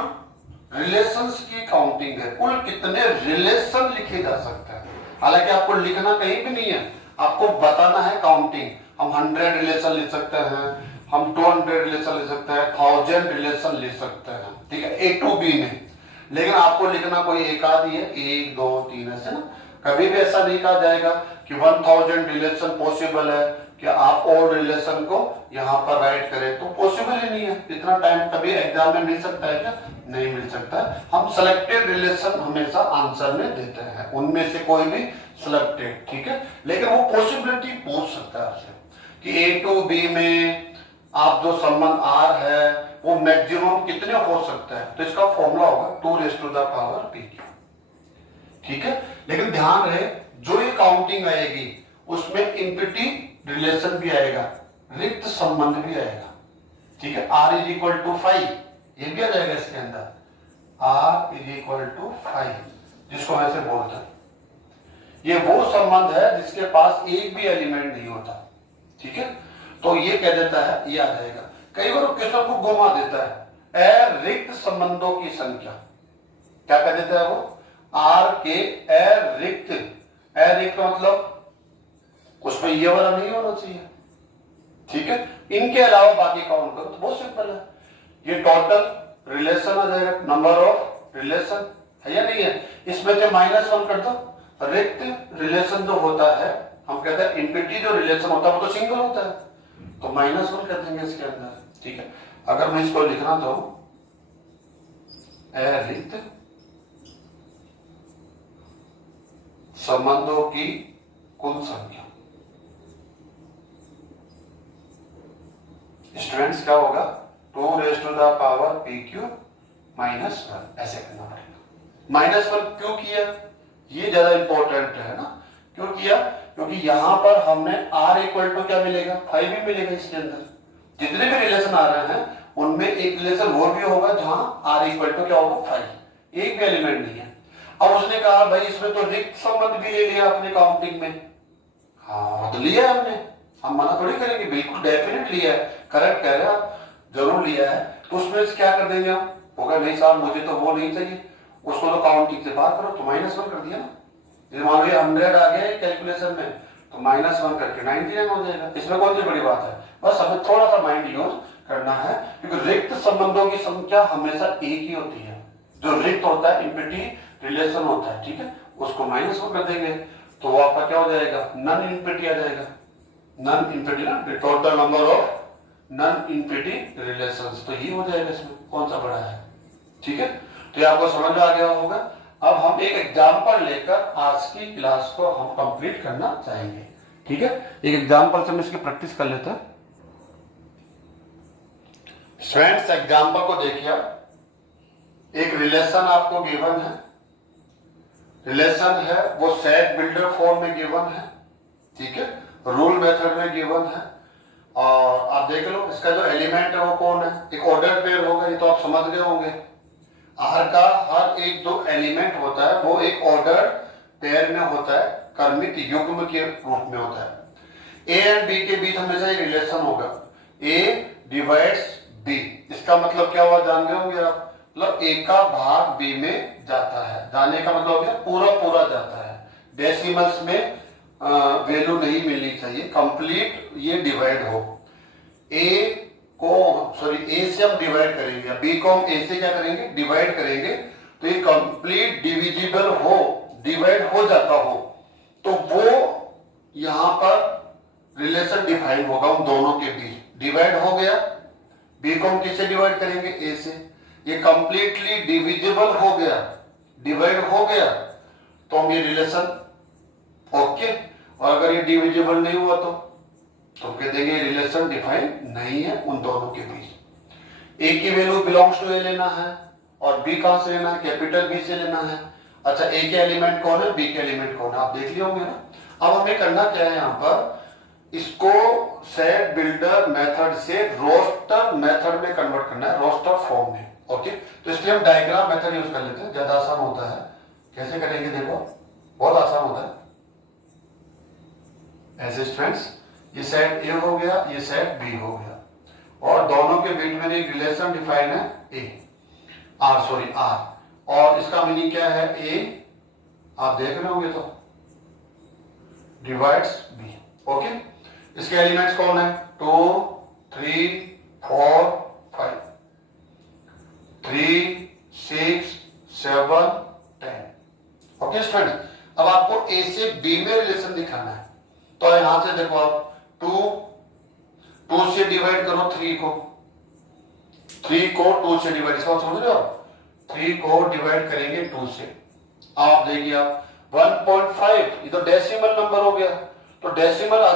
रिलेशंस की काउंटिंग है, कुल कितने रिलेशन लिखे जा सकते हैं। हालांकि आपको लिखना कहीं भी नहीं है, आपको बताना है काउंटिंग। हम 100 रिलेशन लिख सकते हैं, हम 200 रिलेशन लिख सकते हैं, 1000 रिलेशन लिख सकते हैं। ठीक है, ए टू बी में, लेकिन आपको लिखना कोई एक आध ही है, 1 2 3 ऐसे ना। कभी भी ऐसा नहीं कहा जाएगा कि 1000 रिलेशन पॉसिबल है कि आप ऑल रिलेशन को यहां पर राइट करें, तो पॉसिबल ही नहीं है। इतना टाइम कभी एग्जाम में मिल सकता है क्या? नहीं मिल सकता। हम सिलेक्टेड रिलेशन हमेशा आंसर में देते हैं, उनमें से कोई भी सिलेक्टेड। ठीक है, लेकिन वो पॉसिबिलिटी पूछ सकता है आपसे कि ए टू बी में आप जो संबंध आर है वो मैक्सिमम कितने हो सकता है, तो इसका फॉर्मूला होगा 2 raise to the power P Q. ठीक है, लेकिन ध्यान रहे जो ये काउंटिंग आएगी उसमें इम्पिटी रिलेशन भी आएगा, रिक्त संबंध भी आएगा। ठीक है, r इज इक्वल टू 5, ये भी आ जाएगा इसके अंदर, r इज इक्वल टू 5, जिसको हम ऐसे बोलते हैं। ये वो संबंध है जिसके पास एक भी एलिमेंट नहीं होता। ठीक है, तो ये कह देता है, ये आ जाएगा। कई बार क्वेश्चन को घुमा देता है, रिक्त संबंधों की संख्या क्या कह देता है वो? आर के रिक्त मतलब उसमें ये वाला नहीं होना चाहिए। ठीक है, इनके अलावा बाकी काउंट करो तो बहुत सिंपल है, ये टोटल रिलेशन आ जाएगा, नंबर ऑफ रिलेशन है या नहीं है। इसमें से -1 कर दो। रिक्त रिलेशन जो होता है, हम कहते हैं इम्पिटी जो रिलेशन होता है वो तो सिंगल होता है, तो -1 कर देंगे इसके अंदर। ठीक है, अगर मैं इसको लिखना चाहूं रिक्त संबंधों की कुल संख्या, स्टूडेंट्स क्या होगा 2 raise to the power p cube minus 1 ऐसे करना पड़ेगा। -1 क्यों किया, ये ज्यादा इंपॉर्टेंट है ना, क्यों किया, क्योंकि यहां पर हमने r इक्वल टू क्या मिलेगा 5 ही मिलेगा। इसके अंदर जितने भी रिलेशन आ रहे हैं उनमें एक रिलेशन वो भी होगा जहां r इक्वल टू क्या होगा 5, एक भी एलिमेंट नहीं है। अब उसने कहा भाई इसमें तो रिक्त संबंध भी ले लिया अपने काउंटिंग में। हाँ तो लिया है हमने, हम मना थोड़ी करेंगे, बिल्कुल डेफिनेट लिया है, करेक्ट कह रहे हैं आप, जरूर लिया है। तो उसमें से क्या कर देंगे हम, होगा नहीं साहब मुझे तो वो नहीं चाहिए, उसको तो काउंटिंग से बाहर करो, तो -1 कर दिया ना। मान लीजिए 100 आ गया कैलकुलेशन में, तो -1 करके 99 हो जाएगा। इसमें कौन सी बड़ी बात है, बस हमें थोड़ा सा माइंड यूज करना है, क्योंकि रिक्त संबंधों की संख्या हमेशा एक ही होती है। जो रिक्त होता है इम्पिटी रिलेशन होता है, ठीक है, उसको -1 कर देंगे तो वो आपका क्या हो जाएगा, नन इम्पिटी आ जाएगा। नन इम्पिटी ना, total number of non empty relations, तो ये हो जाएगा। इसमें कौन सा बड़ा है, ठीक है, तो ये आपको समझ में आ गया होगा। अब हम एक एग्जांपल लेकर आज की क्लास को हम कंप्लीट करना चाहेंगे, ठीक है। एक एग्जांपल से हम इसकी प्रैक्टिस कर लेते हैं। स्टूडेंट्स एग्जांपल को देखिए, एक रिलेशन आपको गिवन है, रिलेशन है वो सेट बिल्डर फॉर्म में गिवन है, ठीक है, रूल मेथड में गिवन है। और आप देख लो इसका जो एलिमेंट है वो कौन है, एक ऑर्डर पेयर होगा, ये तो आप समझ गए होंगे। R का हर एक जो एलिमेंट होता है वो एक ऑर्डर पेयर में होता है, क्रमित युग्म के रूप में होता है। A एंड B के बीच हमेशा एक रिलेशन होगा, A डिवाइड्स B। इसका मतलब क्या हुआ जान गए होंगे आप, मतलब A का भाग B में जाता है, जाने का मतलब है पूरा पूरा जाता है, डेसिमल्स में वैल्यू नहीं मिलनी चाहिए, कंप्लीट ये डिवाइड हो। A से हम डिवाइड करेंगे, बी को हम ए से क्या करेंगे डिवाइड करेंगे, तो ये कंप्लीट डिविजिबल हो, डिवाइड हो जाता हो, तो वो यहां पर रिलेशन डिफाइन होगा उन दोनों के बीच। डिवाइड हो गया, बी को हम किससे डिवाइड करेंगे ए से, ये कंप्लीटली डिविजिबल हो गया, डिवाइड हो गया, तो हम ये रिलेशन ओके। और अगर ये डिविजिबल नहीं हुआ तो कह देंगे रिलेशन डिफाइन नहीं है उन दोनों के बीच। ए की वैल्यू बिलोंग्स टू ए लेना है और बी कहां से लेना है, कैपिटल बी से लेना है। अच्छा ए के एलिमेंट कौन है, बी के एलिमेंट कौन है, आप देख लिए होंगे ना। अब हमें करना क्या है, यहां पर इसको सेट बिल्डर मेथड से रोस्टर मेथड में कन्वर्ट करना है, रोस्टर फॉर्म में, ओके। तो इसलिए हम डायग्राम मेथड यूज कर लेते हैं, ज्यादा आसान होता है। कैसे करेंगे देखो, बहुत आसान होता है। ऐसे स्टूडेंट्स ये सेट ए हो गया, ये सेट बी हो गया, और दोनों के बीच में एक रिलेशन डिफाइन है आर, और इसका मीनिंग क्या है, ए आप देख रहे होंगे तो डिवाइड्स बी, ओके। इसके एलिमेंट्स कौन है, 2 3 4 5, 3 6 7 10, ओके स्टूडेंट्स। अब आपको ए से बी में रिलेशन दिखाना है, तो यहां से देखो आप 2 से डिवाइड करो 3 को 2 से डिवाइड, इसका समझ रहे हो, 3 को डिवाइड करेंगे 2 से, आप देखिए आप 1.5, ये तो डेसिमल नंबर हो गया, तो डेसिमल आ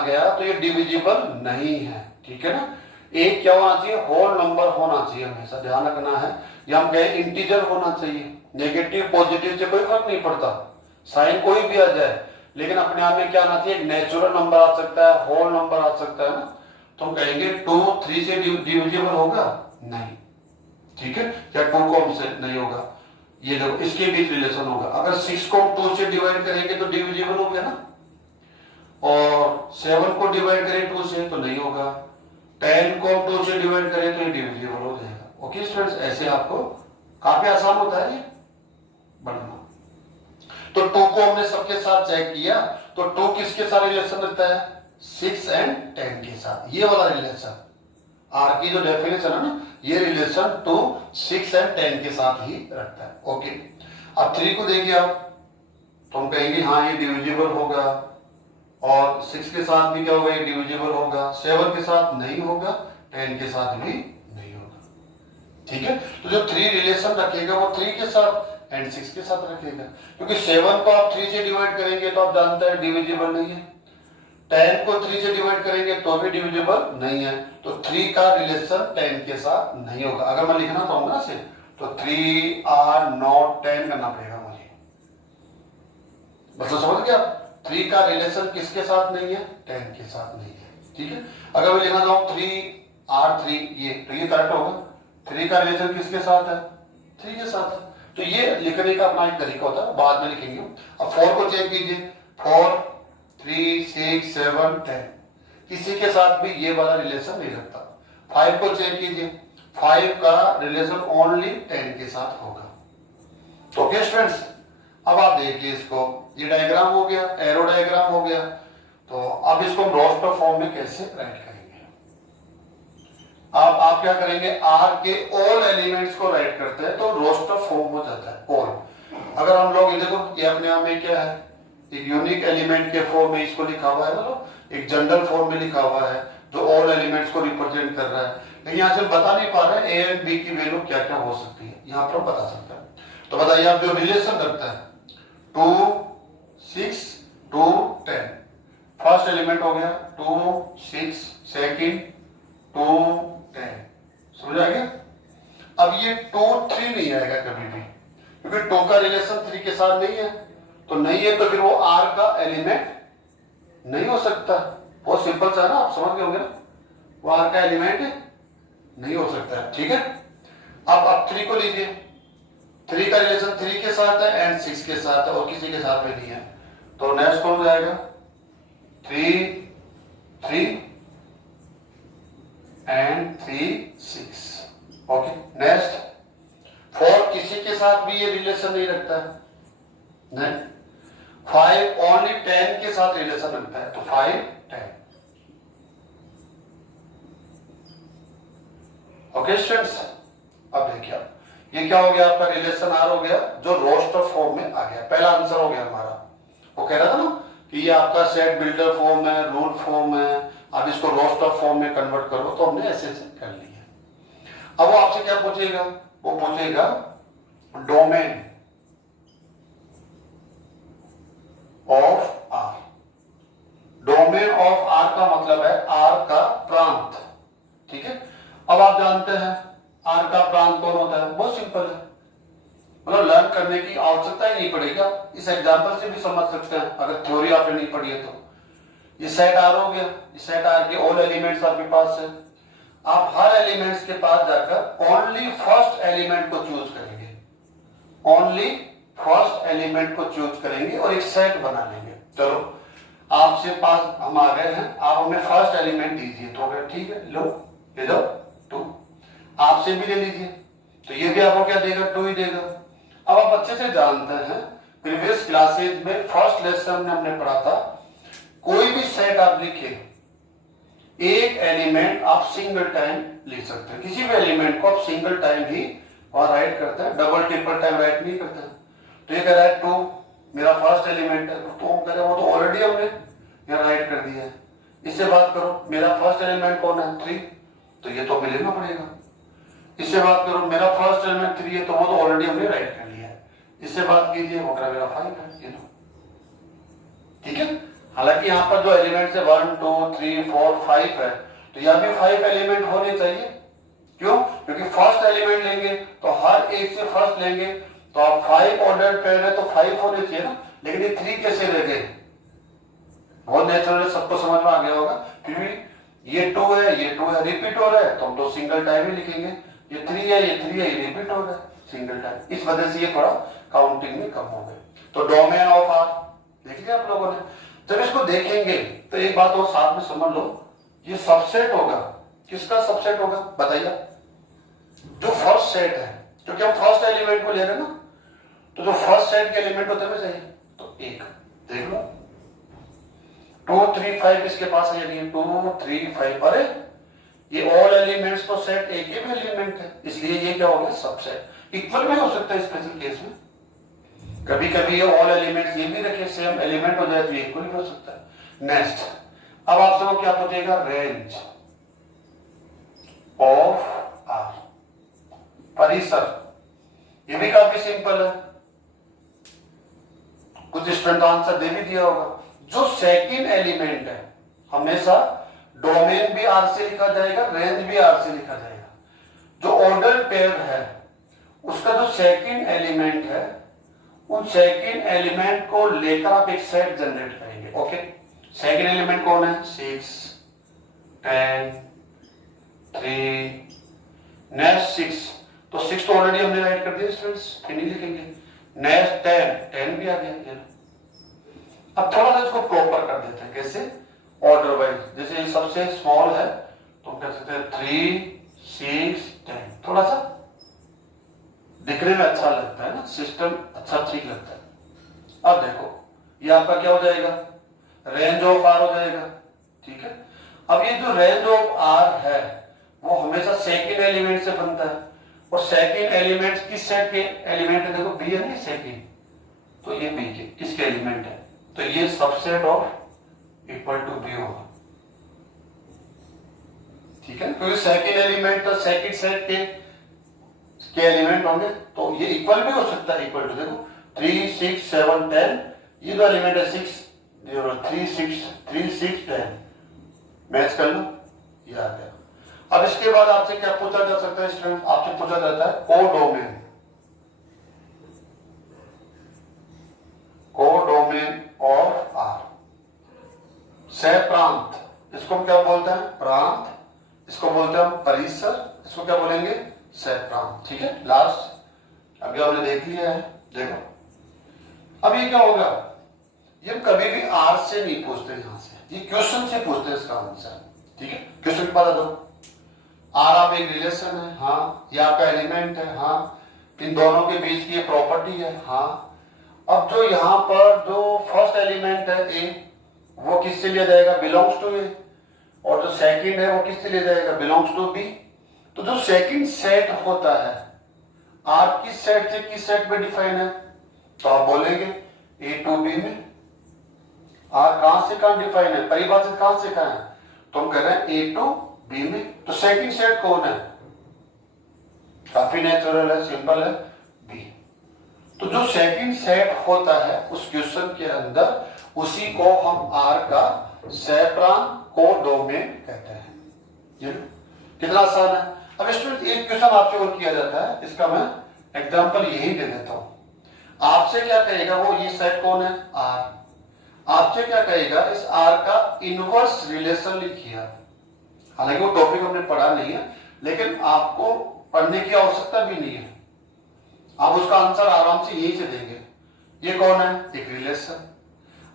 गया तो ये डिविजिबल नहीं है, ठीक है ना। एक क्या होना चाहिए, होल नंबर होना चाहिए, हमेशा ध्यान रखना है। या हम कहें इंटीजर होना चाहिए, नेगेटिव पॉजिटिव से कोई फर्क नहीं पड़ता, साइन कोई भी आ जाए, लेकिन अपने आप में क्या आना चाहिए, नेचुरल नंबर आ सकता है, होल नंबर आ सकता है ना। तो हम कहेंगे 2 3 से डिविजिबल होगा नहीं, ठीक है, या 2 को हमसे नहीं होगा। ये देखो इसके बीच रिलेशन होगा, अगर 6 को 2 से डिवाइड करेंगे तो डिविजिबल हो गया ना, और 7 को डिवाइड करें 2 से तो नहीं होगा, 10 को 2 से डिवाइड करें तो ये डिविजिबल हो जाएगा, ओके स्टूडेंट्स। ऐसे आपको काफी आसान होता है ये बनना। तो 2 को हमने सबके साथ चेक किया, तो 2 किसके साथ रिलेशन रखता है, 6 एंड 10 के साथ, ये वाला रिलेशन आर की जो डेफिनेशन है ना, ये रिलेशन 2 6 एंड 10 के साथ ही रखता है, ओके। अब 3 को देखिए आप, तो हम कहेंगे हाँ ये डिविजिबल होगा, और 6 के साथ भी क्या होगा, ये डिविजिबल होगा, 7 के साथ नहीं होगा, 10 के साथ भी नहीं होगा, ठीक है। तो जो 3 रिलेशन रखेगा वो 3 के साथ एंड 6 के साथ रखेगा, क्योंकि 7 को आप 3 से डिवाइड करेंगे तो आप जानते हैं डिविजिबल नहीं है, 10 को 3 से डिवाइड करेंगे तो भी डिविजिबल नहीं है, तो 3 का रिलेशन 10 के साथ नहीं होगा। अगर मैं लिखना चाहूंगा ना तो 3 आर नॉट 10 करना पड़ेगा मुझे, मतलब समझ गया। 3 का रिलेशन किसके साथ नहीं है? 10 के साथ नहीं है, ठीक है। अगर मैं लिखना चाहूँ 3 आर 3, ये तो ये करेक्ट होगा। 3 का रिलेशन किसके साथ है? 3 के साथ है। तो ये लिखने का अपना एक तरीका होता है, बाद में लिखेंगे। अब 4 को चेक कीजिए, 4 3 6 7 10, किसी के साथ भी ये वाला रिलेशन नहीं रखता। 5 को चेक कीजिए, 5 का रिलेशन ओनली 10 के साथ होगा। तो ओके स्टूडेंट्स, अब आप देखिए इसको, ये डायग्राम हो गया, एरो डायग्राम हो गया। तो अब इसको रोस्टर फॉर्म में कैसे राइट करेंगे? अब आप क्या करेंगे, आर के ऑल एलिमेंट्स को राइट करते हैं तो रोस्टर फॉर्म हो जाता है ऑल। अगर हम लोग ये देखो, ये अपने आप में क्या है, एक यूनिक एलिमेंट के फॉर्म में इसको लिखा हुआ है, मतलब एक जनरल फॉर्म में लिखा हुआ है जो ऑल एलिमेंट्स को रिप्रेजेंट कर रहा है। लेकिन यहाँ से बता नहीं पा रहे ए एंड बी की वैल्यू क्या क्या हो सकती है, यहाँ पर बता सकता है। तो बताइए आप, जो रिलेशन रखता है 2 6 2 10, फर्स्ट एलिमेंट हो गया 2 6, सेकेंड 2 10, समझ आ गया। अब ये 2 3 नहीं आएगा कभी भी, क्योंकि 2 का रिलेशन 3 के साथ नहीं है, तो नहीं है तो फिर वो आर का एलिमेंट नहीं हो सकता। बहुत सिंपल सा है ना, आप समझ गए होंगे ना, वो आर का एलिमेंट नहीं हो सकता है, ठीक है। अब 3 को लीजिए, 3 का रिलेशन 3 के साथ है एंड 6 के साथ है और किसी के साथ में नहीं है, तो नेक्स्ट कौन जाएगा? 3 3 एंड 3 6, ओके। नेक्स्ट 4 किसी के साथ भी ये रिलेशन नहीं रखता है, नहीं। 5 ओनली 10 के साथ रिलेशन रखता है, तो 5 10, ओके स्टूडेंट्स। अब देखिए, ये क्या हो गया आपका, रिलेशन आर हो गया जो रोस्टर फॉर्म में आ गया। पहला आंसर हो गया हमारा। वो कह रहा था ना कि ये आपका सेट बिल्डर फॉर्म है, रूल फॉर्म है, आप इसको रोस्टर फॉर्म में कन्वर्ट करो, तो हमने ऐसे ऐसे कर लिया। अब वो आपसे क्या पूछेगा, वो पूछेगा domain of R. Domain of R का मतलब है आर का प्रांत, ठीक है। अब आप जानते हैं आर का प्रांत कौन होता है, बहुत सिंपल है, मतलब लर्न करने की आवश्यकता ही नहीं पड़ेगा, इस एग्जांपल से भी समझ सकते हैं अगर थ्योरी आपने नहीं पढ़ी है तो। ये सेट आर हो गया, इस सेट आर के ऑल एलिमेंट्स आपके पास है। आप हर एलिमेंट्स के पास जाकर ओनली फर्स्ट एलिमेंट को चूज करेंगे, ओनली फर्स्ट एलिमेंट को चूज करेंगे और एक सेट बना लेंगे। चलो आपसे पास हम आ गए हैं, आप हमें फर्स्ट एलिमेंट दीजिए, तो अगर ठीक है लो ले लो 2, आपसे भी ले लीजिए, तो ये भी आपको क्या देगा, 2 ही देगा। अब आप अच्छे से जानते हैं, प्रीवियस क्लासेज में फर्स्ट लेसन में हमने पढ़ा था, कोई भी सेट आप लिखे, एक एलिमेंट आप सिंगल टाइम लिख सकते हैं, किसी भी एलिमेंट को आप सिंगल टाइम ही वहां राइट करते हैं, डबल ट्रिपल टाइम राइट नहीं करते। तो ये कह रहा है 2 मेरा फर्स्ट एलिमेंट है, तो हम कह रहे हैं वो तो ऑलरेडी हमने यहाँ राइट कर दिया है। इससे बात करो, मेरा फर्स्ट एलिमेंट कौन है, 3, तो ये तो हमें लेना पड़ेगा। इससे बात करो, मेरा फर्स्ट एलिमेंट 3 है, तो वो तो ऑलरेडी हमने राइट कर लिया है। इससे बात कीजिए, वो कह मेरा 5 है, ये लो, ठीक है। हालांकि यहाँ पर जो एलिमेंट है 1 2 3 4 5 है, तो यहाँ भी 5 एलिमेंट होने चाहिए। क्यों? क्योंकि फर्स्ट एलिमेंट लेंगे तो हर एक से फर्स्ट लेंगे, तो आप 5 ऑर्डर कर रहे तो 5 होने चाहिए ना, लेकिन ये 3 कैसे ले गए, बहुत नेचुरल, सबको समझ में आ गया होगा। फिर भी ये 2 है, ये 2 है, रिपीट हो रहा है, तो हम तो सिंगल टाइम ही लिखेंगे। ये 3 है, ये 3 है, ये रिपीट हो रहा है सिंगल टाइम, इस वजह से ये थोड़ा काउंटिंग में कम हो गए। तो डोमेन ऑफ आर देख लिया आप लोगों ने। जब इसको देखेंगे तो एक बात और साथ में समझ लो, ये सबसेट होगा, किसका सबसेट होगा बताइए, जो फर्स्ट सेट है, क्योंकि हम फर्स्ट एलिमेंट को ले रहे हैं ना, तो जो फर्स्ट सेट के एलिमेंट होते हैं चाहिए, तो एक देख लो 2 3 5 इसके पास है, यानी 2 3 5, अरे ये ऑल एलिमेंट्स तो सेट एक ही में एलिमेंट है, इसलिए ये क्या हो गया, सबसेट। इक्वल में हो सकता है स्पेशल केस में, कभी कभी ये ऑल एलिमेंट्स ये भी रखे सेम एलिमेंट हो जाए तो ये इक्वल हो सकता है। नेक्स्ट, अब आपसे वो क्या पूछेगा, रेंज ऑफ आर, परिसर, ये भी काफी सिंपल है, कुछ स्टूडेंट आंसर दे भी दिया होगा। जो सेकंड एलिमेंट है हमेशा डोमेन भी आर से लिखा जाएगा, रेंज भी आर से लिखा जाएगा। जो ऑर्डर पेयर है उसका जो सेकंड एलिमेंट है, उन सेकंड एलिमेंट को लेकर आप एक सेट जनरेट करेंगे। ओके, सेकंड एलिमेंट कौन है? 6, 10, 3, नेक्स्ट 6, तो 6 तो ऑलरेडी हमने राइट कर दिया स्टूडेंट्स, फिर नहीं लिखेंगे। नेक्स्ट 10 भी आ गया। अब थोड़ा सा इसको प्रॉपर कर देते हैं, कैसे? Order wise. जैसे ये सबसे स्मॉल है तो हम कह सकते हैं 3, 6, 10। थोड़ा सा दिखने में अच्छा लगता है ना, सिस्टम अच्छा ठीक लगता है। अब देखो ये आपका क्या हो जाएगा? रेंज ऑफ आर हो जाएगा। ठीक है, अब ये जो रेंज ऑफ आर है वो हमेशा सेकंड एलिमेंट से बनता है, और सेकंड एलिमेंट किस सेट के एलिमेंट है? देखो बी है ना सेकंड, तो ये बी के किसके एलिमेंट है? तो ये subset of equal to B होगा। ठीक है, क्योंकि सेकंड एलिमेंट तो सेकंड सेट के एलिमेंट होंगे, तो ये इक्वल भी हो सकता है। इक्वल टू देखो 3, 6, 7, 10, ये जो एलिमेंट है 6, 3, 6, 10 मैच कर लो, ये आ गया। अब इसके बाद आपसे क्या पूछा जा सकता है स्टूडेंट? आपसे पूछा जाता है कोडोमेन। कोडोमेन ऑफ आर, सह प्रांत, इसको हम क्या बोलते हैं? प्रांत। इसको बोलते हैं हम परिसर, इसको क्या बोलेंगे? सह प्रांत। ठीक है, लास्ट अभी हमने देख लिया है। देखो अब ये क्या होगा, ये कभी भी आर से नहीं पूछते, यहां से ये क्वेश्चन से पूछते हैं इसका आंसर। ठीक है, क्वेश्चन बता दो, आर आप एक रिलेशन है, हाँ, ये आपका एलिमेंट है, हाँ, इन दोनों के बीच की ये प्रॉपर्टी है, हाँ। अब जो यहाँ पर जो फर्स्ट एलिमेंट है ए, वो किससे लिया जाएगा? बिलोंग्स टू ए, और जो सेकंड है वो किससे लिया जाएगा? Belongs to B. तो जो सेकंड सेट होता है आर किस सेट से किस सेट में डिफाइन है? तो आप बोलेंगे ए टू बी में। आर कहां से कहां डिफाइन है? परिभाषित कहां से कहां है? तो हम कह रहे हैं ए टू बी में। तो सेकंड सेट कौन है? काफी नेचुरल है, सिंपल है, बी। तो जो सेकंड सेट होता है उस क्वेश्चन के अंदर, उसी को हम आर का सहप्रांत कोडोमेन कहते हैं। ये कितना आसान है। अब स्टूडेंट एक क्वेश्चन आपसे और किया जाता है, इसका मैं एग्जांपल यही दे देता हूं। आपसे क्या कहेगा वो, ये सेट कौन है? आर। आपसे क्या कहेगा, इस आर का इनवर्स रिलेशन लिखिए। हालांकि वो टॉपिक हमने पढ़ा नहीं है, लेकिन आपको पढ़ने की आवश्यकता भी नहीं है, आप उसका आंसर आराम से यहीं से देंगे। ये कौन है? एक रिलेशन।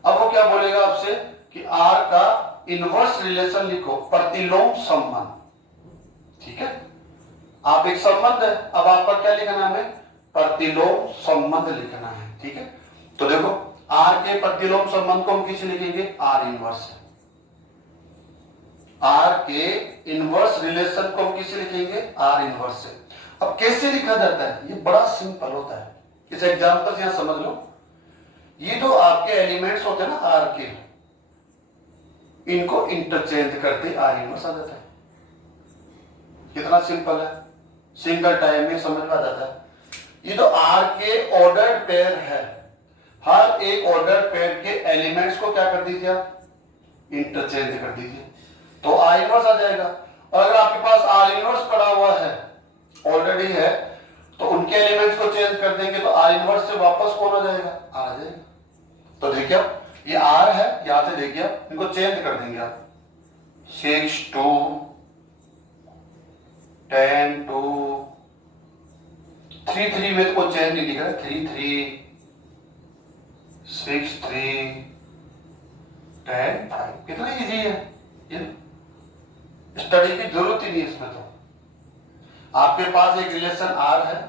अब वो क्या बोलेगा आपसे कि आर का इनवर्स रिलेशन लिखो, प्रतिलोम संबंध। ठीक है, आप एक संबंध है, अब आपका क्या लिखना है? प्रतिलोम संबंध लिखना है। ठीक है, तो देखो आर के प्रतिलोम संबंध को हम किसे लिखेंगे? Are inverse. आर के इनवर्स रिलेशन को हम किसे लिखेंगे? आर इनवर्स से। अब कैसे लिखा जाता है? ये बड़ा सिंपल होता है। इस एग्जांपल से यहां समझ लो, ये जो आपके एलिमेंट्स होते हैं ना आर के, इनको इंटरचेंज करते आर इनवर्स आ जाता है। कितना सिंपल है, सिंगल टाइम में समझ में आ जाता है। ये जो आर के ऑर्डर पेयर है, हर एक ऑर्डर पेयर के एलिमेंट्स को क्या कर दीजिए आप? इंटरचेंज कर दीजिए, तो आर इनवर्स आ जाएगा। और अगर आपके पास आर इनवर्स पड़ा हुआ है ऑलरेडी है, तो उनके एलिमेंट्स को चेंज कर देंगे तो आर इनवर्स से वापस कौन आ जाएगा? आर आ जाएगा। तो देखिए आप, ये आर है, यहां से देखिए आप इनको चेंज कर देंगे आप, 6, 2, 10, 2, 3, 3 में कोई चेंज नहीं दिख रहा, 3, 3, 6, 3, 10, 5। कितना इजी है, ये स्टडी की जरूरत ही नहीं इसमें। तो आपके पास एक रिलेशन आर है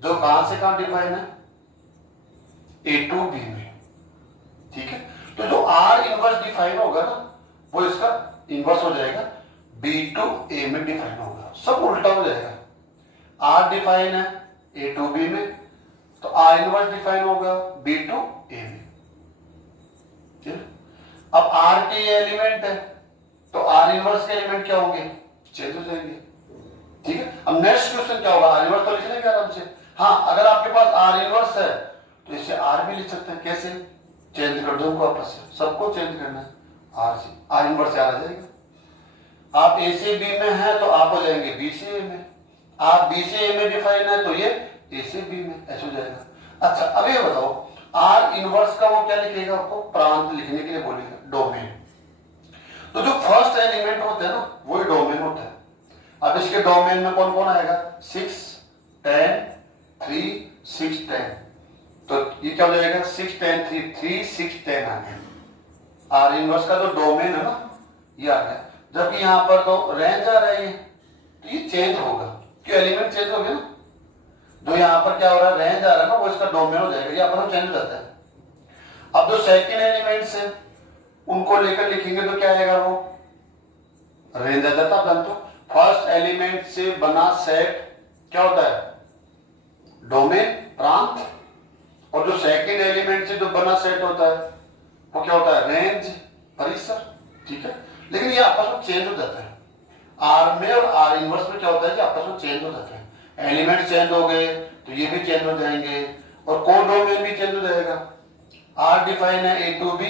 जो कहां से कहां डिफाइन है? ए टू बी में। ठीक है, तो जो आर इनवर्स डिफाइन होगा ना, वो इसका इनवर्स हो जाएगा, बी टू ए में डिफाइन होगा। सब उल्टा हो जाएगा, आर डिफाइन है ए टू बी में, तो आर इनवर्स डिफाइन होगा बी टू ए में। अब आर के ये एलिमेंट है, तो आर इनवर्स के एलिमेंट क्या होंगे? चेंज हो जाएंगे। ठीक है, अब नेक्स्ट क्वेश्चन क्या होगा? आर इनवर्स तो लिख लेंगे आराम से। हाँ, अगर आपके पास आर इनवर्स है तो इसे आर भी लिख सकते हैं। कैसे? चेंज कर दो उनको आपस में, सबको चेंज करना है। आर सी, आर इनवर्स से आर आ जाएगा। आप ए से बी में हैं तो आप हो जाएंगे बी से ए में, आप बी से ए में डिफाइन है तो ये ए से बी में, ऐसे हो जाएगा। अच्छा अब ये बताओ आर इनवर्स का वो क्या लिखेगा, आपको प्रांत लिखने के लिए बोलेगा, डोमेन। तो जो फर्स्ट एलिमेंट होते हैं ना वही डोमेन होता है। अब इसके डोमेन में कौन कौन आएगा, 6 10 3 6 10, तो ये क्या हो जाएगा 6 10 3 3 6 10 आ गया। आर इनवर्स का जो डोमेन है ना ये आ गया। जबकि यहां पर तो रेंज आ रही है तो ये चेंज होगा, क्यों एलिमेंट चेंज हो गया ना, जो यहां पर क्या हो रहा है रेंज आ रहा है ना वो इसका डोमेन हो जाएगा, ये अपन चेंज हो जाता है। अब जो सेकंड एलिमेंट्स है उनको लेकर लिखेंगे तो क्या आएगा, वो रेंज आ जाता है। तो फर्स्ट एलिमेंट से बना सेट क्या होता है, डोमेन प्रांत, और जो सेकंड एलिमेंट से जो बना सेट होता है वो क्या होता है, रेंज परिसर। ठीक है, लेकिन ये आपस में चेंज हो जाता है। आर में और आर इनवर्स में क्या होता है कि आपस में चेंज हो जाते हैं, एलिमेंट चेंज हो गए तो ये भी चेंज हो जाएंगे और कोडोमेन भी चेंज हो जाएगा। आर डिफाइन है ए टू बी,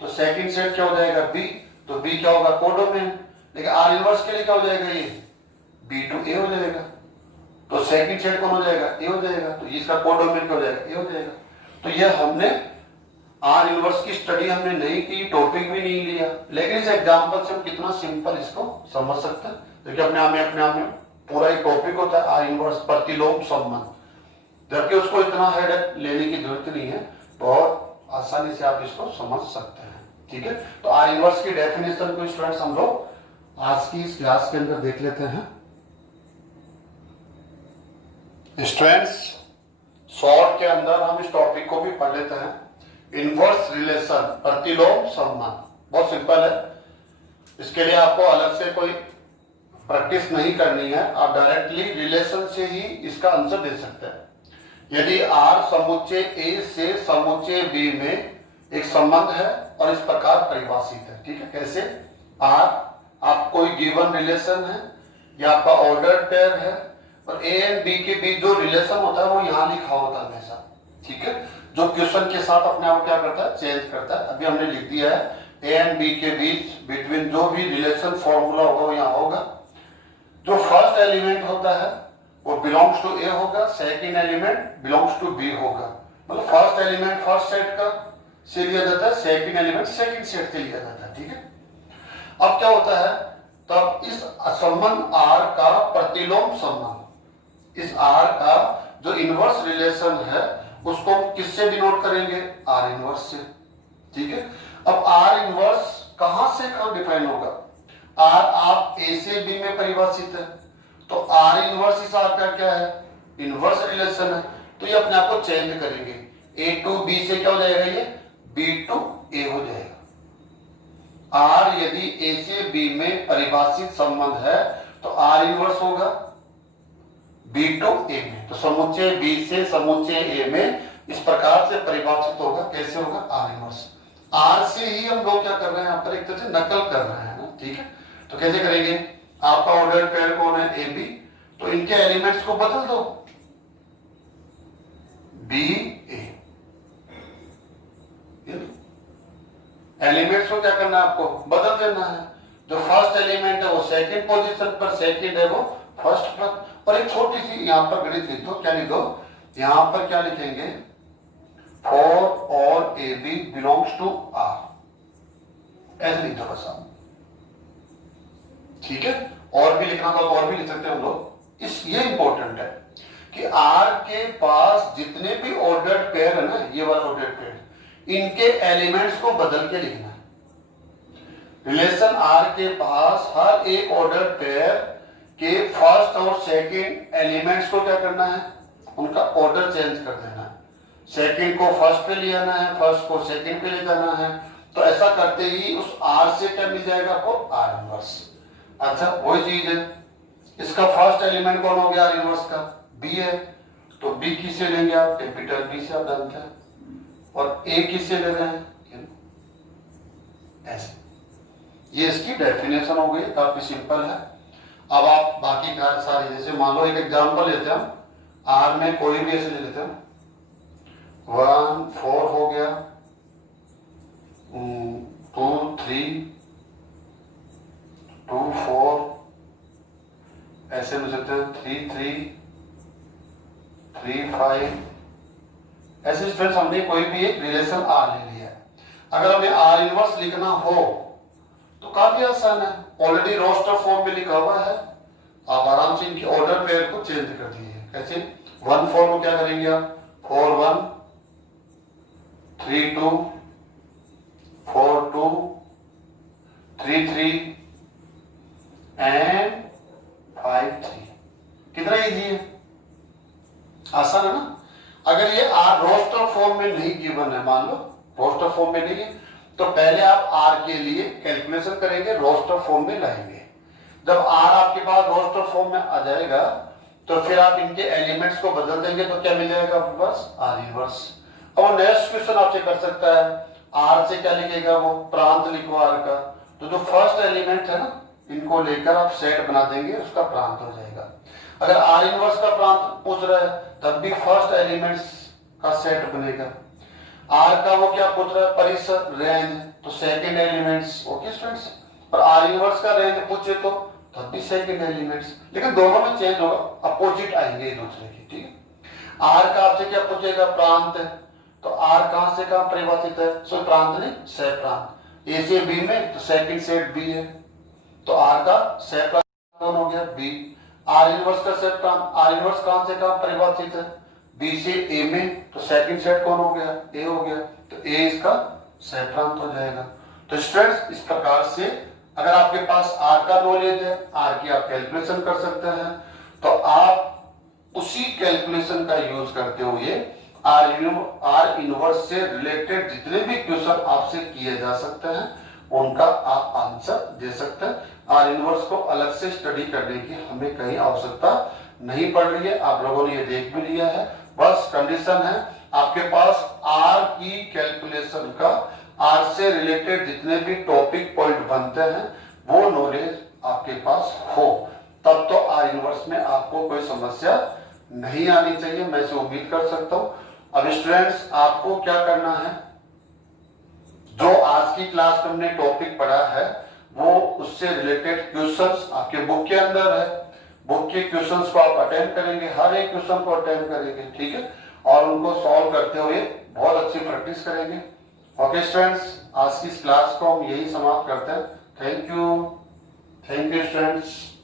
तो सेकंड सेट क्या हो जाएगा बी, तो बी क्या होगा कोडोमेन। लेकिन आर इनवर्स के लिए क्या हो जाएगा, ये बी टू ए हो जाएगा, तो सेकंड सेट कौन हो जाएगा, ए हो जाएगा, तो इसका कोडोमेन क्या हो जाएगा, ए हो जाएगा। तो ये हमने आर इनवर्स की स्टडी हमने नहीं की, टॉपिक भी नहीं लिया, लेकिन इस एग्जांपल से हम कितना सिंपल इसको समझ सकते हैं। देखिए अपने आप में पूरा एक टॉपिक होता है आर इनवर्स प्रतिलोम संबंध, जबकि उसको इतना हेडेक लेने की जरूरत नहीं है, बहुत आसानी से आप इसको समझ सकते हैं। ठीक है, तो आर इनवर्स की डेफिनेशन को स्टूडेंट्स हम लोग आज की इस क्लास के अंदर देख लेते हैं। स्टूडेंट्स शॉर्ट के अंदर हम इस टॉपिक को भी पढ़ लेते हैं, इनवर्स रिलेशन प्रतिलोम संबंध। बहुत सिंपल है, इसके लिए आपको अलग से कोई प्रैक्टिस नहीं करनी है, आप डायरेक्टली रिलेशन से ही इसका आंसर दे सकते हैं। यदि आर समुच्चय ए से समुच्चय बी में एक संबंध है और इस प्रकार परिभाषित है। ठीक है, कैसे, आर आप कोई गिवन रिलेशन है या आपका ऑर्डर पेयर है और ए एंड बी के बीच जो रिलेशन होता है वो यहाँ लिखा होता है हमेशा। ठीक है, जो क्वेश्चन के साथ अपने आप क्या करता है, चेंज करता है। अभी हमने लिख दिया है ए एंड बी के बीच बिटवीन जो भी रिलेशन फॉर्मूला होगा वो यहाँ होगा। जो फर्स्ट एलिमेंट होता है वो बिलोंग्स टू ए होगा, second element belongs to B होगा। मतलब फर्स्ट एलिमेंट फर्स्ट सेट का से लिया जाता है, सेकंड एलिमेंट सेकंड सेट से लिया जाता है। ठीक है, अब क्या होता है, तब इस संबंध आर का प्रतिलोम संबंध, इस आर का जो इनवर्स रिलेशन है उसको हम किससे डिनोट करेंगे, आर इनवर्स से। ठीक है, अब आर इनवर्स कहां से कहां डिफाइन होगा, आर आप ए से बी में परिभाषित है, तो आर इनवर्स इस आर का क्या है, इनवर्स रिलेशन है, तो ये अपने आप को चेंज करेंगे, ए टू बी से क्या हो जाएगा, ये बी टू ए हो जाएगा। आर यदि ए से बी में परिभाषित संबंध है तो आर इनवर्स होगा बी टू ए में, तो समुच्चय बी से समुच्चय ए में इस प्रकार से परिभाषित होगा। कैसे होगा, आर इनवर्स। आर से ही हम लोग क्या कर रहे हैं, यहाँ पर एक तरह से नकल कर रहे हैं ना। ठीक है, तो कैसे करेंगे, आपका ऑर्डर पेयर कौन है, ए बी, तो इनके एलिमेंट्स को बदल दो, बी ए, एलिमेंट्स को क्या करना है, आपको बदल देना है। जो फर्स्ट एलिमेंट है वो सेकंड पोजीशन पर, सेकंड है वो फर्स्ट पर। और एक छोटी सी यहां पर गणित लिख दो, क्या लिख दो, यहां पर क्या लिखेंगे, for all A B belongs to R, ऐसे लिख दो बस आप। ठीक है, और भी लिखना तो और भी लिख सकते हैं हम लोग। इस ये इंपॉर्टेंट है कि आर के पास जितने भी ऑर्डर्ड पेयर है ना, ये वाला ऑर्डर्ड पेयर, इनके एलिमेंट्स को बदल के लिखना है। रिलेशन आर के पास हर एक ऑर्डर पेयर के फर्स्ट और सेकंड एलिमेंट्स को क्या करना है, उनका ऑर्डर चेंज कर देना है। सेकंड को फर्स्ट पे ले आना है, फर्स्ट को सेकंड पे ले जाना है। तो ऐसा करते ही उस आर से क्या मिल जाएगा आपको, आर इनवर्स। अच्छा वही चीज है, इसका फर्स्ट एलिमेंट कौन हो गया, आर इनवर्स का बी है, तो बी किससे लेंगे आप, कैपिटल बी से आप जानते हैं, और ए किससे ले रहे हैं, ऐसे। ये इसकी डेफिनेशन हो गई, काफी सिंपल है। अब आप बाकी का सारे, जैसे मान लो एक एग्जांपल लेते हैं हम, आर में कोई भी ऐसे ले लेते हैं, 1 4 हो गया, 2 3 2 4, ऐसे मिल सकते हैं 3 3 3 5। ऐसे स्टूडेंट्स हमने कोई भी एक रिलेशन आर ले लिया है। अगर हमें आर इनवर्स लिखना हो तो काफी आसान है, ऑलरेडी रोस्टर फॉर्म में लिखा हुआ है। आप आराम से इनकी ऑर्डर पेयर को चेंज कर दीजिए। कैसे? 1 4 को क्या करेंगे आप? 4 1 3 2 4 2 3 3 एंड 5 3। कितना इजी है, आसान है ना। अगर ये आर रोस्टर फॉर्म में नहीं गिवन है, मान लो रोस्टर फॉर्म में नहीं है, तो पहले आप आर के लिए कैलकुलेशन करेंगे, रोस्टर फॉर्म में लाएंगे। जब आर आपके पास रोस्टर फॉर्म में आ जाएगा तो फिर आप इनके एलिमेंट्स को बदल देंगे तो क्या मिल जाएगा आपके पास? R inverse. अब नेक्स्ट क्वेश्चन आपसे कर सकता है, आर से क्या लिखेगा वो? प्रांत लिखो आर का। तो जो फर्स्ट एलिमेंट है ना, इनको लेकर आप सेट बना देंगे, उसका प्रांत हो जाएगा। अगर आर इनवर्स का प्रांत पूछ रहा है तब भी फर्स्ट एलिमेंट्स का सेट बनेगा। आर का वो क्या पूछ रहा है? परिसर, रेंज, तो सेकंड एलिमेंट्स। Okay students. और आर इनवर्स का रेंज पूछे तो तब भी सेकंड एलिमेंट्स, लेकिन दोनों में चेंज होगा, अपोजिट आएंगे एक दूसरे की। ठीक है। आर का आपसे क्या पूछेगा? प्रांत है, तो आर कहां से कहां परिभाषित है? सो प्रांत नहीं, सह प्रांत। ए से बी में तो सेकंड सेट बी है, तो आर का सह प्रांत कौन हो गया? बी। आर इनवर्स का सह प्रांत, आर इनवर्स कहां से कहां परिभाषित है? बी से ए में, तो सेकंड सेट कौन हो गया? ए हो गया, तो ए इसका सह प्रांत हो जाएगा। तो स्टूडेंट्स इस प्रकार से अगर आपके पास आर का नॉलेज है, आर की आप कैलकुलेशन कर सकते हैं, तो आप उसी कैलकुलेशन का यूज करते हुए आर इनवर्स से रिलेटेड जितने भी क्वेश्चन आपसे किए जा सकते हैं उनका आप आंसर दे सकते हैं। आर इनवर्स को अलग से स्टडी करने की हमें कहीं आवश्यकता नहीं पड़ रही है, आप लोगों ने ये देख भी लिया है। बस कंडीशन है आपके पास आर की कैलकुलेशन का, आर से रिलेटेड जितने भी टॉपिक पॉइंट बनते हैं वो नॉलेज आपके पास हो, तब तो आर इनवर्स में आपको कोई समस्या नहीं आनी चाहिए, मैं इसे उम्मीद कर सकता हूं। अब स्टूडेंट्स आपको क्या करना है, जो आज की क्लास में हमने टॉपिक पढ़ा है वो उससे रिलेटेड क्वेश्चंस आपके बुक के अंदर है, बुक के क्वेश्चंस को आप अटेंड करेंगे, हर एक क्वेश्चन को अटेंड करेंगे। ठीक है, और उनको सॉल्व करते हुए बहुत अच्छी प्रैक्टिस करेंगे। ओके स्टूडेंट्स, आज की इस क्लास को हम यही समाप्त करते हैं। Thank you students.